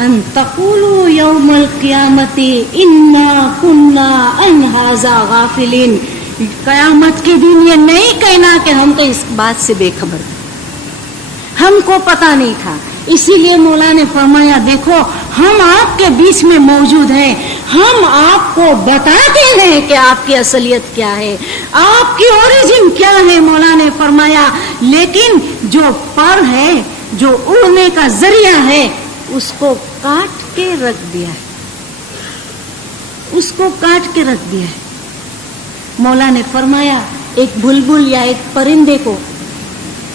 अन तक़ूलू यौमल क़ियामति इन्ना कुन्ना अन हाज़ा गाफ़िलीन, क़यामत के दिन ये नहीं कहना कि हम तो इस बात से बेखबर थे, हमको पता नहीं था। इसीलिए मौला ने फरमाया देखो हम आपके बीच में मौजूद हैं, हम आपको बताते हैं कि आपकी असलियत क्या है, आपकी ओरिजिन क्या है। मौला ने फरमाया लेकिन जो पर है, जो उड़ने का जरिया है, उसको काट के रख दिया है, उसको काट के रख दिया है। मौला ने फरमाया एक बुलबुल या एक परिंदे को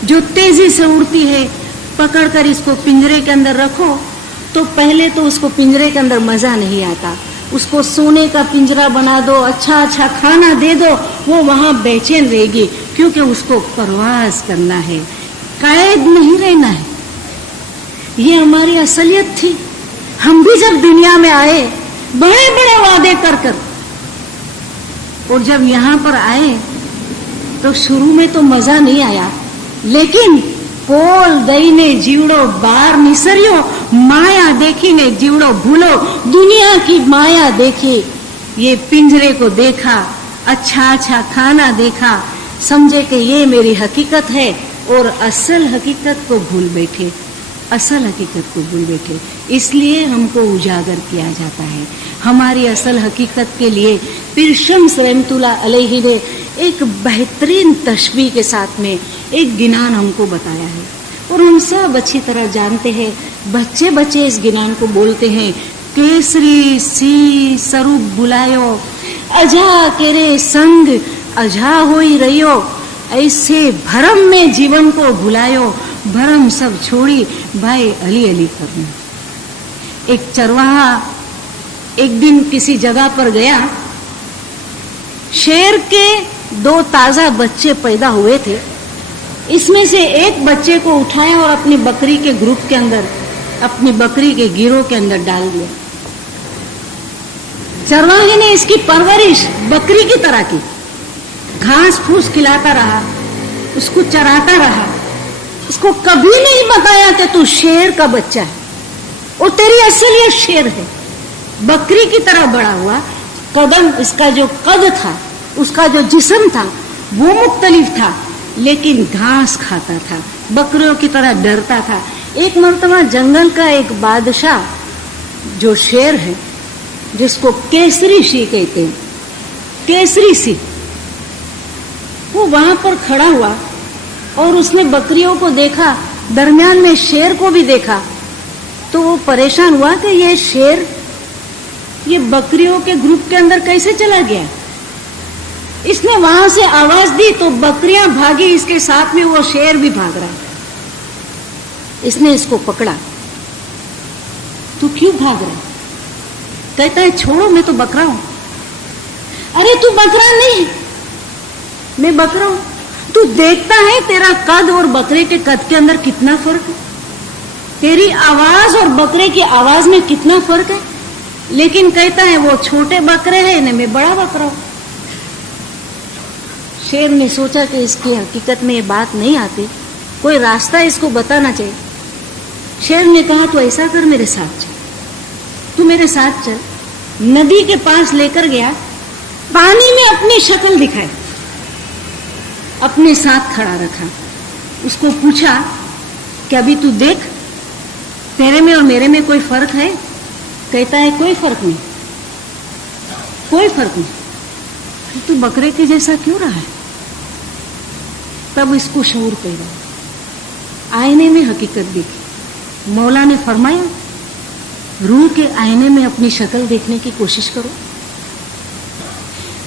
जो तेजी से उड़ती है, पकड़कर इसको पिंजरे के अंदर रखो तो पहले तो उसको पिंजरे के अंदर मजा नहीं आता, उसको सोने का पिंजरा बना दो, अच्छा अच्छा खाना दे दो, वो वहां बेचैन रहेगी क्योंकि उसको परवाज करना है, कैद नहीं रहना है। ये हमारी असलियत थी। हम भी जब दुनिया में आए बड़े बड़े वादे कर कर, और जब यहाँ पर आए तो शुरू में तो मजा नहीं आया, लेकिन पोल दईने जीवड़ो बार निसरियो, माया देखी ने जीवड़ो भूलो, दुनिया की माया देखी, ये पिंजरे को देखा, अच्छा अच्छा खाना देखा, समझे कि ये मेरी हकीकत है, और असल हकीकत को भूल बैठे, असल हकीकत को भूल बैठे। इसलिए हमको उजागर किया जाता है। हमारी असल हकीकत के लिए पीर शम्स रहमतुल्लाह अलैहि ने एक बेहतरीन तशबीह के साथ में एक गिनान हमको बताया है, और हम सब अच्छी तरह जानते हैं। बच्चे बच्चे इस गिनान को बोलते हैं, केसरी सी स्वरूप बुलायो, अजा केरे संग अजा होई रहियो, ऐसे भरम में जीवन को भुलायो, भरम सब छोड़ी भाई अली अली करना। एक चरवाहा एक दिन किसी जगह पर गया, शेर के 2 ताजा बच्चे पैदा हुए थे। इसमें से एक बच्चे को उठाया और अपनी बकरी के ग्रुप के अंदर, अपनी बकरी के गिरोह के अंदर डाल दिया। चरवाहे ने इसकी परवरिश बकरी की तरह की, घास फूस खिलाता रहा, उसको चराता रहा, इसको कभी नहीं बताया कि तू शेर का बच्चा है और तेरी असलियत शेर है। बकरी की तरह बड़ा हुआ, कदम, इसका जो कद था, उसका जो जिस्म था वो मुख्तलिफ था, लेकिन घास खाता था, बकरियों की तरह डरता था। एक मर्तबा जंगल का एक बादशाह जो शेर है, जिसको केसरी सी कहते हैं, केसरी सी, वो वहां पर खड़ा हुआ और उसने बकरियों को देखा, दरमियान में शेर को भी देखा, तो वो परेशान हुआ कि ये शेर ये बकरियों के ग्रुप के अंदर कैसे चला गया। इसने वहां से आवाज दी तो बकरियां भागी, इसके साथ में वो शेर भी भाग रहा। इसने इसको पकड़ा, तू क्यों भाग रहा? कहता है छोड़ो, मैं तो बकरा हूं। अरे तू बकरा नहीं, मैं बकरा हूं। तू देखता है तेरा कद और बकरे के कद के अंदर कितना फर्क है, तेरी आवाज और बकरे की आवाज में कितना फर्क है, लेकिन कहता है वो छोटे बकरे हैं ना, मैं बड़ा बकरा हूं। शेर ने सोचा कि इसकी हकीकत में ये बात नहीं आती, कोई रास्ता इसको बताना चाहिए। शेर ने कहा तो ऐसा कर, मेरे साथ चल, तू मेरे साथ चल। नदी के पास लेकर गया, पानी में अपनी शक्ल दिखाई, अपने साथ खड़ा रखा, उसको पूछा कि अभी तू देख, तेरे में और मेरे में कोई फर्क है? कहता है कोई फर्क नहीं, कोई फर्क नहीं। तू बकरे के जैसा क्यों रहा है? तब इसको शऊर पैदा, आईने में हकीकत देखी। मौला ने फरमाया रूह के आईने में अपनी शक्ल देखने की कोशिश करो,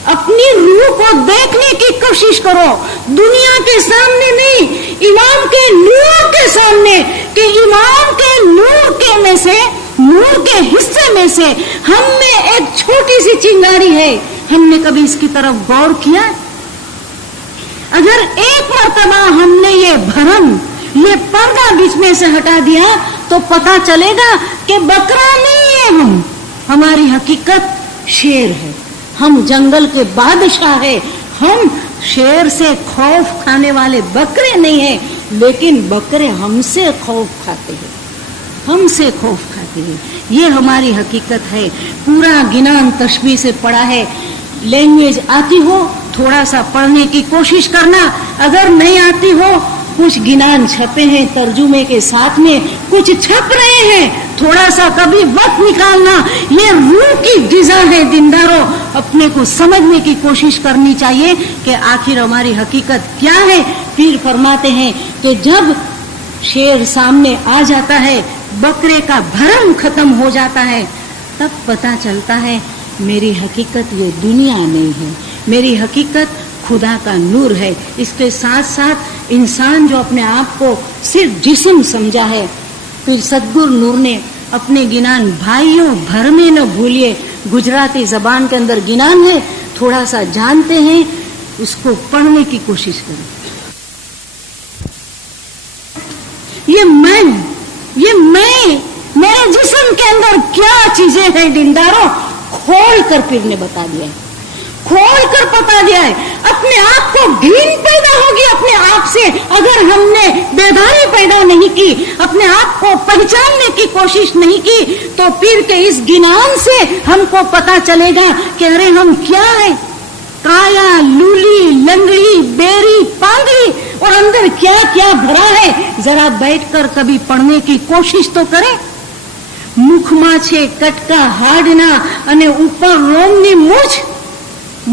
अपनी रूह को देखने की कोशिश करो, दुनिया के सामने नहीं, इमाम के नूर के सामने, कि इमाम के नूर के में से, नूर के हिस्से में से हम में एक छोटी सी चिंगारी है। हमने कभी इसकी तरफ गौर किया? अगर एक मर्तबा हमने ये भरम, ये पर्दा बीच में से हटा दिया तो पता चलेगा कि बकरा नहीं है हम, हमारी हकीकत शेर है, हम जंगल के बादशाह है, हम शेर से खौफ खाने वाले बकरे नहीं है, लेकिन बकरे हमसे खौफ खाते हैं, हमसे खौफ खाते हैं। ये हमारी हकीकत है। पूरा गिनान तशबीह से पढ़ा है। लैंग्वेज आती हो थोड़ा सा पढ़ने की कोशिश करना, अगर नहीं आती हो कुछ गिनान छपे हैं तर्जुमे के साथ में, कुछ छप रहे हैं, थोड़ा सा कभी वक्त निकालना। ये रूह की गिज़ा है दीनदारों, अपने को समझने की कोशिश करनी चाहिए कि आखिर हमारी हकीकत क्या है। पीर फरमाते हैं कि जब शेर सामने आ जाता है, बकरे का भरम खत्म हो जाता है, तब पता चलता है मेरी हकीकत ये दुनिया नहीं है, मेरी हकीकत खुदा का नूर है। इसके साथ साथ इंसान जो अपने आप को सिर्फ जिस्म समझा है, फिर सदगुरु नूर ने अपने गिनान, भाइयों भर में न भूलिए, गुजराती जबान के अंदर गिनान है, थोड़ा सा जानते हैं उसको पढ़ने की कोशिश करें। ये मैं मेरे जिस्म के अंदर क्या चीजें हैं दिलदारों, खोल कर पीर ने बता दिया है, खोल कर बता दिया है। अपने आप को घिन पैदा होगी अपने आप से अगर हमने बेदारी पैदा नहीं की, अपने आप को पहचानने की कोशिश नहीं की, तो पीर के इस गिनान से हमको पता चलेगा कि अरे हम क्या है, काया, लूली, लंगड़ी, बेरी, पांगड़ी, और अंदर क्या क्या भरा है। जरा बैठकर कभी पढ़ने की कोशिश तो करें। मुखमा छे कटका हाडना अने ऊपर रोमनी मूछ,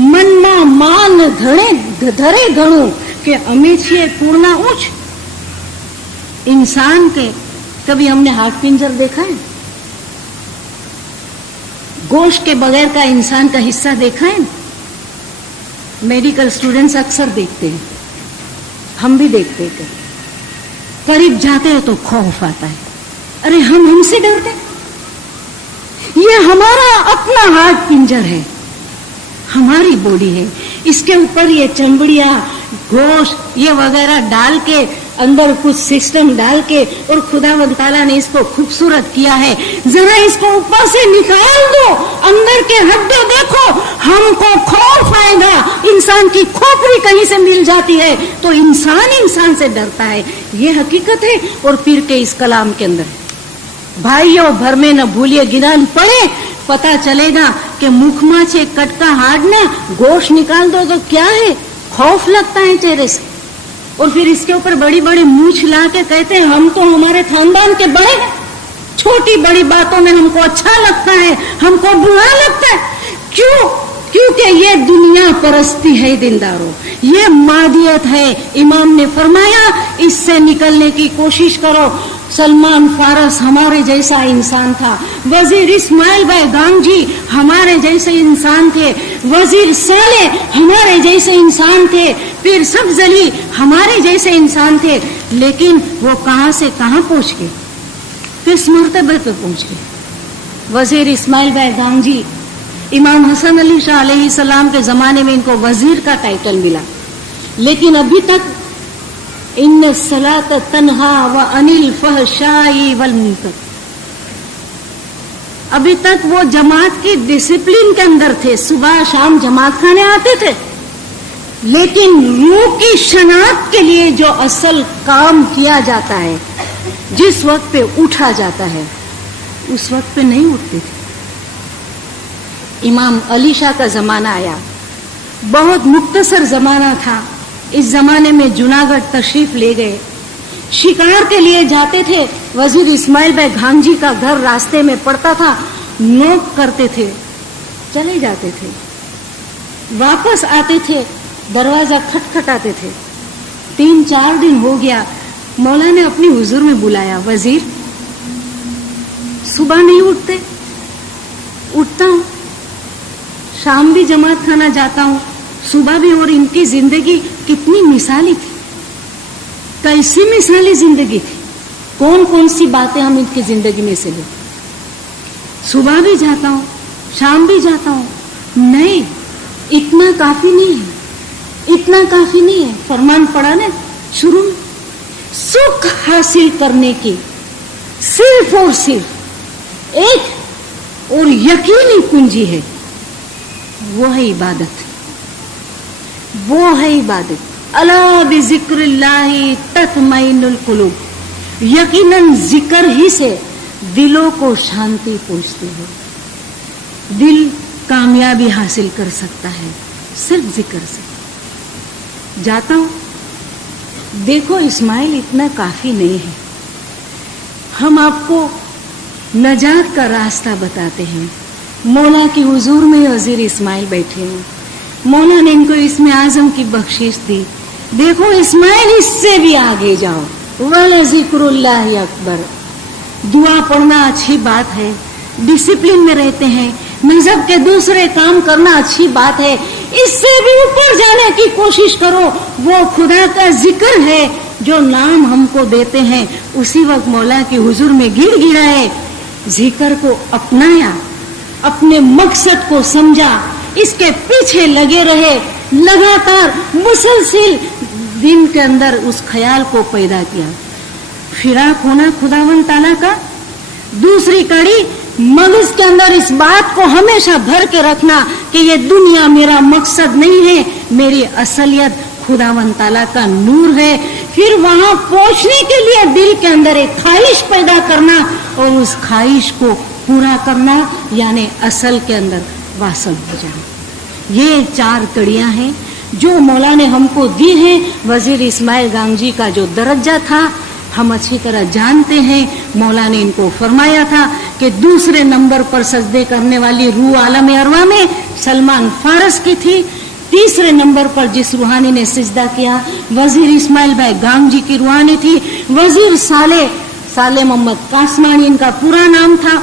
મનમાં માન ધરે ઘણું કે અમે છીએ કુળના ઊંચ। इंसान के कभी हमने हाथ पिंजर देखा है? गोश्त के बगैर का इंसान का हिस्सा देखा है? मेडिकल स्टूडेंट्स अक्सर देखते हैं, हम भी देखते हैं। करीब जाते हैं तो खौफ आता है, अरे हम हमसे डरते। ये हमारा अपना हाथ पिंजर है, हमारी बॉडी है, इसके ऊपर ये चमड़िया, गोश्त ये वगैरह डाल के, अंदर कुछ सिस्टम डाल के, और खुदावंद ताला ने इसको खूबसूरत किया है। जरा इसको ऊपर से निकाल दो, अंदर के हड्डी देखो, हमको खौफ आएगा। इंसान की खोपड़ी कहीं से मिल जाती है तो इंसान से डरता है। ये हकीकत है और पीर के इस कलाम के अंदर। भाइयों, भर में न भूलिए, गिनान पढ़े, पता चलेगा कि मुखमा छे कटका हाडना, गोश्त निकाल दो तो क्या है, खौफ लगता है चेहरे से। और फिर इसके ऊपर बड़ी बड़ी मूछ ला के कहते हैं हम तो हमारे खानदान के बड़े हैं, छोटी बड़ी बातों में हमको अच्छा लगता है, हमको बुरा लगता है। क्यों? क्योंकि ये दुनिया परस्ती है दिलदारों, ये मादियत है। इमाम ने फरमाया इससे निकलने की कोशिश करो। सलमान फारस हमारे जैसा इंसान था, वजीर इस्माइल भाई गांधी हमारे जैसे इंसान थे, वजीर साले हमारे जैसे इंसान थे, पीर सब्ज अली हमारे जैसे इंसान थे। लेकिन वो कहां से कहां पहुंच गए, किस मर्तबे पे पहुंच गए। वजीर इस्माइल भाई गांधी, इमाम हसन अली शाह अलैहि सलाम के जमाने में इनको वजीर का टाइटल मिला, लेकिन अभी तक इन्न सलात तन्हा व अनिल फहशाई वल मुनकर, अभी तक वो जमात की डिसिप्लिन के अंदर थे, सुबह शाम जमात खाने आते थे। लेकिन रूह की शनाख्त के लिए जो असल काम किया जाता है, जिस वक्त पे उठा जाता है, उस वक्त पे नहीं उठते थे। इमाम अली शाह का जमाना आया, बहुत मुख्तसर जमाना था। इस जमाने में जूनागढ़ तशरीफ ले गए, शिकार के लिए जाते थे। वजीर इस्माइल भाई गांधी का घर रास्ते में पड़ता था, नोक करते थे, चले जाते थे, वापस आते थे, दरवाजा खटखटाते थे। 3-4 दिन हो गया, मौला ने अपनी हुजूर में बुलाया, वजीर सुबह नहीं उठते? उठता हूं, शाम भी जमात खाना जाता हूं, सुबह भी। और इनकी जिंदगी कितनी मिसाली थी, कैसी मिसाली जिंदगी थी। कौन कौन सी बातें हम इनकी जिंदगी में से ले। सुबह भी जाता हूं, शाम भी जाता हूं। नहीं, इतना काफी नहीं है, इतना काफी नहीं है। फरमान पड़ा ना शुरू में, सुख हासिल करने की सिर्फ और सिर्फ एक और यकीनी कुंजी है, वो है इबादत, वो है इबादत। अला बिज़िक्रिल्लाहि तत्मइनुल कुलूब, यकीनन जिक्र ही से दिलों को शांति पहुंचती है, दिल कामयाबी हासिल कर सकता है सिर्फ जिक्र से। जाता हूं, देखो इस्माइल इतना काफी नहीं है, हम आपको नजात का रास्ता बताते हैं। मौला की हुजूर में वजीर इस्माइल बैठे हैं, मौला ने इनको इसमें आजम की बख्शिश दी। देखो इस्माइल, इससे भी आगे जाओ, वल जिक्रुल्लाहि अकबर। दुआ पढ़ना अच्छी बात है, डिसिप्लिन में रहते हैं, मजहब के दूसरे काम करना अच्छी बात है, इससे भी ऊपर जाने की कोशिश करो। वो खुदा का जिक्र है जो नाम हमको देते हैं। उसी वक्त मौला की हुजूर में गिड़गिड़ाए, जिक्र को अपनाया, अपने मकसद को समझा, इसके पीछे लगे रहे। लगातार मुसलसिल दिन के अंदर उस ख्याल को पैदा किया, फिराक होना खुदावंद ताला का। दूसरी कड़ी, मगज के अंदर इस बात को हमेशा भर के रखना कि ये दुनिया मेरा मकसद नहीं है, मेरी असलियत खुदावंद ताला का नूर है। फिर वहां पहुंचने के लिए दिल के अंदर एक ख्वाहिश पैदा करना और उस ख्वाहिश को पूरा करना, यानी असल के अंदर वासल हो जाना। ये 4 कड़ियां हैं जो मौला ने हमको दी हैं। वजीर इस्माइल गांगजी का जो दर्जा था हम अच्छी तरह जानते हैं। मौला ने इनको फरमाया था कि दूसरे नंबर पर सजदे करने वाली रूह आलम अरवा में सलमान फारस की थी। तीसरे नंबर पर जिस रूहानी ने सिजदा किया वजीर इस्माइल भाई गांगजी की रूहानी थी। वजीर साले मोहम्मद कासमानी इनका पूरा नाम था।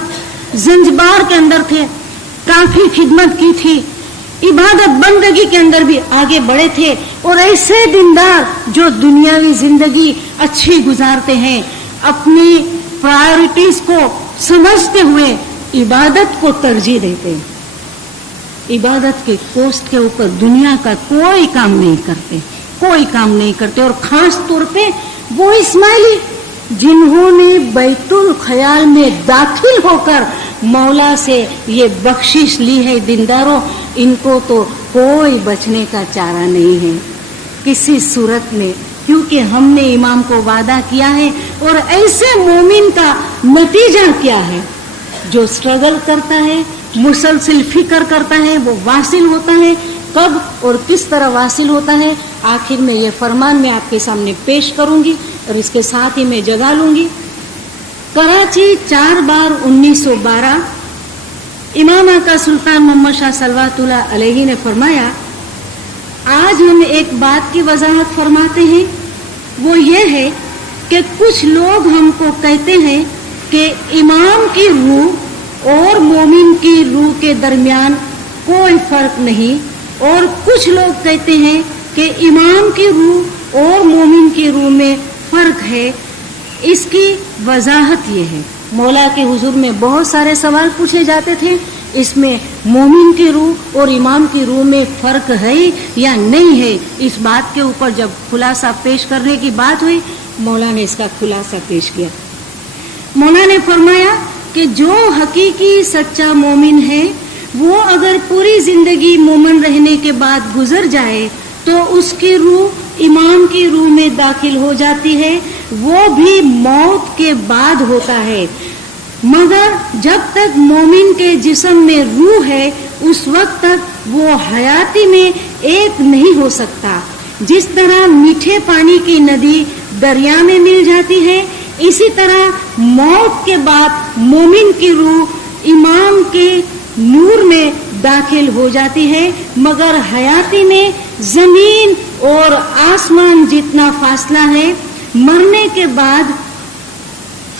जंजबार के अंदर थे, काफी खिदमत की थी, इबादत बंदगी के अंदर भी आगे बढ़े थे। और ऐसे दीनदार जो दुनियावी जिंदगी अच्छी गुजारते हैं, अपनी प्रायोरिटीज को समझते हुए इबादत को तरजीह देते हैं, इबादत के पोस्ट के ऊपर दुनिया का कोई काम नहीं करते। और खास तौर पे वो इस्माइली जिन्होंने बैतुल ख्याल में दाखिल होकर मौला से ये बख्शिश ली है दीनदारों, इनको तो कोई बचने का चारा नहीं है किसी सूरत में, क्योंकि हमने इमाम को वादा किया है। और ऐसे मोमिन का नतीजा क्या है? जो स्ट्रगल करता है, मुसलसिल फिक्र करता है, वो वासिल होता है। कब और किस तरह वासिल होता है, आखिर में ये फरमान मैं आपके सामने पेश करूंगी और इसके साथ ही मैं जगा लूंगी। कराची 4/1912 इमाम आका सुल्तान मोहम्मद शाह सलवातुल्लाह अलैहि ने फरमाया, आज हम एक बात की वजाहत फरमाते हैं, वो ये है कि कुछ लोग हमको कहते हैं कि इमाम की रूह और मोमिन की रूह के दरमियान कोई फर्क नहीं, और कुछ लोग कहते हैं कि इमाम की रूह और मोमिन की रूह में फर्क है। इसकी वजाहत ये है, मौला के हुजूर में बहुत सारे सवाल पूछे जाते थे, इसमें मोमिन की रूह और इमाम की रूह में फर्क है या नहीं है, इस बात के ऊपर जब खुलासा पेश करने की बात हुई, मौला ने इसका खुलासा पेश किया। मौला ने फरमाया कि जो हकीकी सच्चा मोमिन है वो अगर पूरी जिंदगी मोमिन रहने के बाद गुजर जाए तो उसकी रूह इमाम की रूह में दाखिल हो जाती है, वो भी मौत के बाद होता है। मगर जब तक मोमिन के जिस्म में रूह है उस वक्त तक वो हयाती में एक नहीं हो सकता। जिस तरह मीठे पानी की नदी दरिया में मिल जाती है, इसी तरह मौत के बाद मोमिन की रूह इमाम के नूर में दाखिल हो जाती है। मगर हयाती में जमीन और आसमान जितना फासला है। मरने के बाद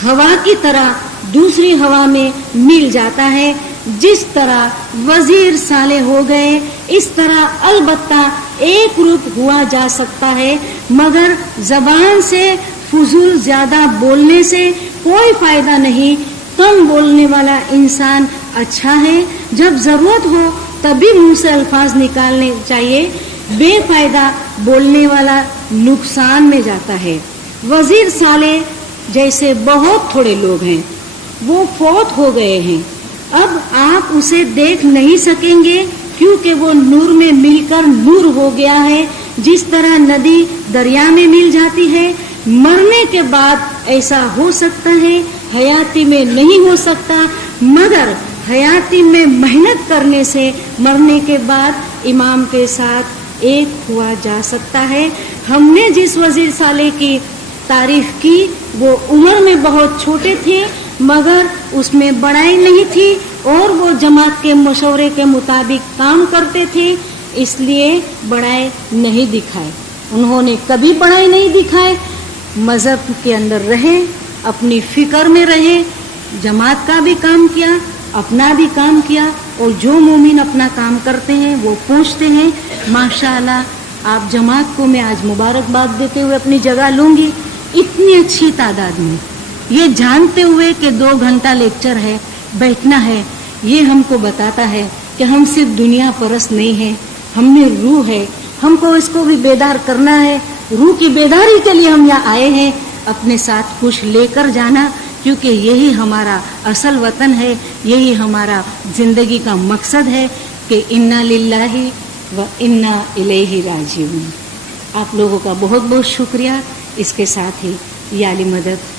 हवा की तरह दूसरी हवा में मिल जाता है। जिस तरह वजीर साले हो गए, इस तरह अलबत्ता एक रूप हुआ जा सकता है, मगर जबान से फजूल ज्यादा बोलने से कोई फायदा नहीं। कम बोलने वाला इंसान अच्छा है, जब जरूरत हो तभी मुंह से अल्फाज निकालने चाहिए। बेफायदा बोलने वाला नुकसान में जाता है। वजीर साले जैसे बहुत थोड़े लोग हैं, वो फौत हो गए हैं, अब आप उसे देख नहीं सकेंगे क्योंकि वो नूर में मिलकर नूर हो गया है। जिस तरह नदी दरिया में मिल जाती है, मरने के बाद ऐसा हो सकता है, हयाती में नहीं हो सकता। मगर हयाती में मेहनत करने से मरने के बाद इमाम के साथ एक हुआ जा सकता है। हमने जिस वजीर साले की तारीफ की वो उम्र में बहुत छोटे थे, मगर उसमें बड़ाई नहीं थी और वो जमात के मशवरे के मुताबिक काम करते थे, इसलिए बड़ाई नहीं दिखाए। उन्होंने कभी बड़ाई नहीं दिखाए, मजहब के अंदर रहे, अपनी फिक्र में रहे, जमात का भी काम किया, अपना भी काम किया। और जो मोमिन अपना काम करते हैं वो पहुँचते हैं। माशाअल्लाह आप जमात को मैं आज मुबारकबाद देते हुए अपनी जगह लूँगी। इतनी अच्छी तादाद में, ये जानते हुए कि 2 घंटा लेक्चर है, बैठना है, ये हमको बताता है कि हम सिर्फ दुनिया परस्त नहीं हैं, ہم میں روح ہے, ہم کو اس کو بھی بیدار کرنا ہے. روح کی بیداری کے لیے ہم یہاں آئے ہیں, اپنے ساتھ کچھ لے کر جانا, کیونکہ یہی ہمارا اصل وطن ہے, یہی ہمارا زندگی کا مقصد ہے کہ انا للہ و انا الیہ راجعون. آپ لوگوں کا بہت بہت شکریہ. اس کے ساتھ ہی یا علی مدد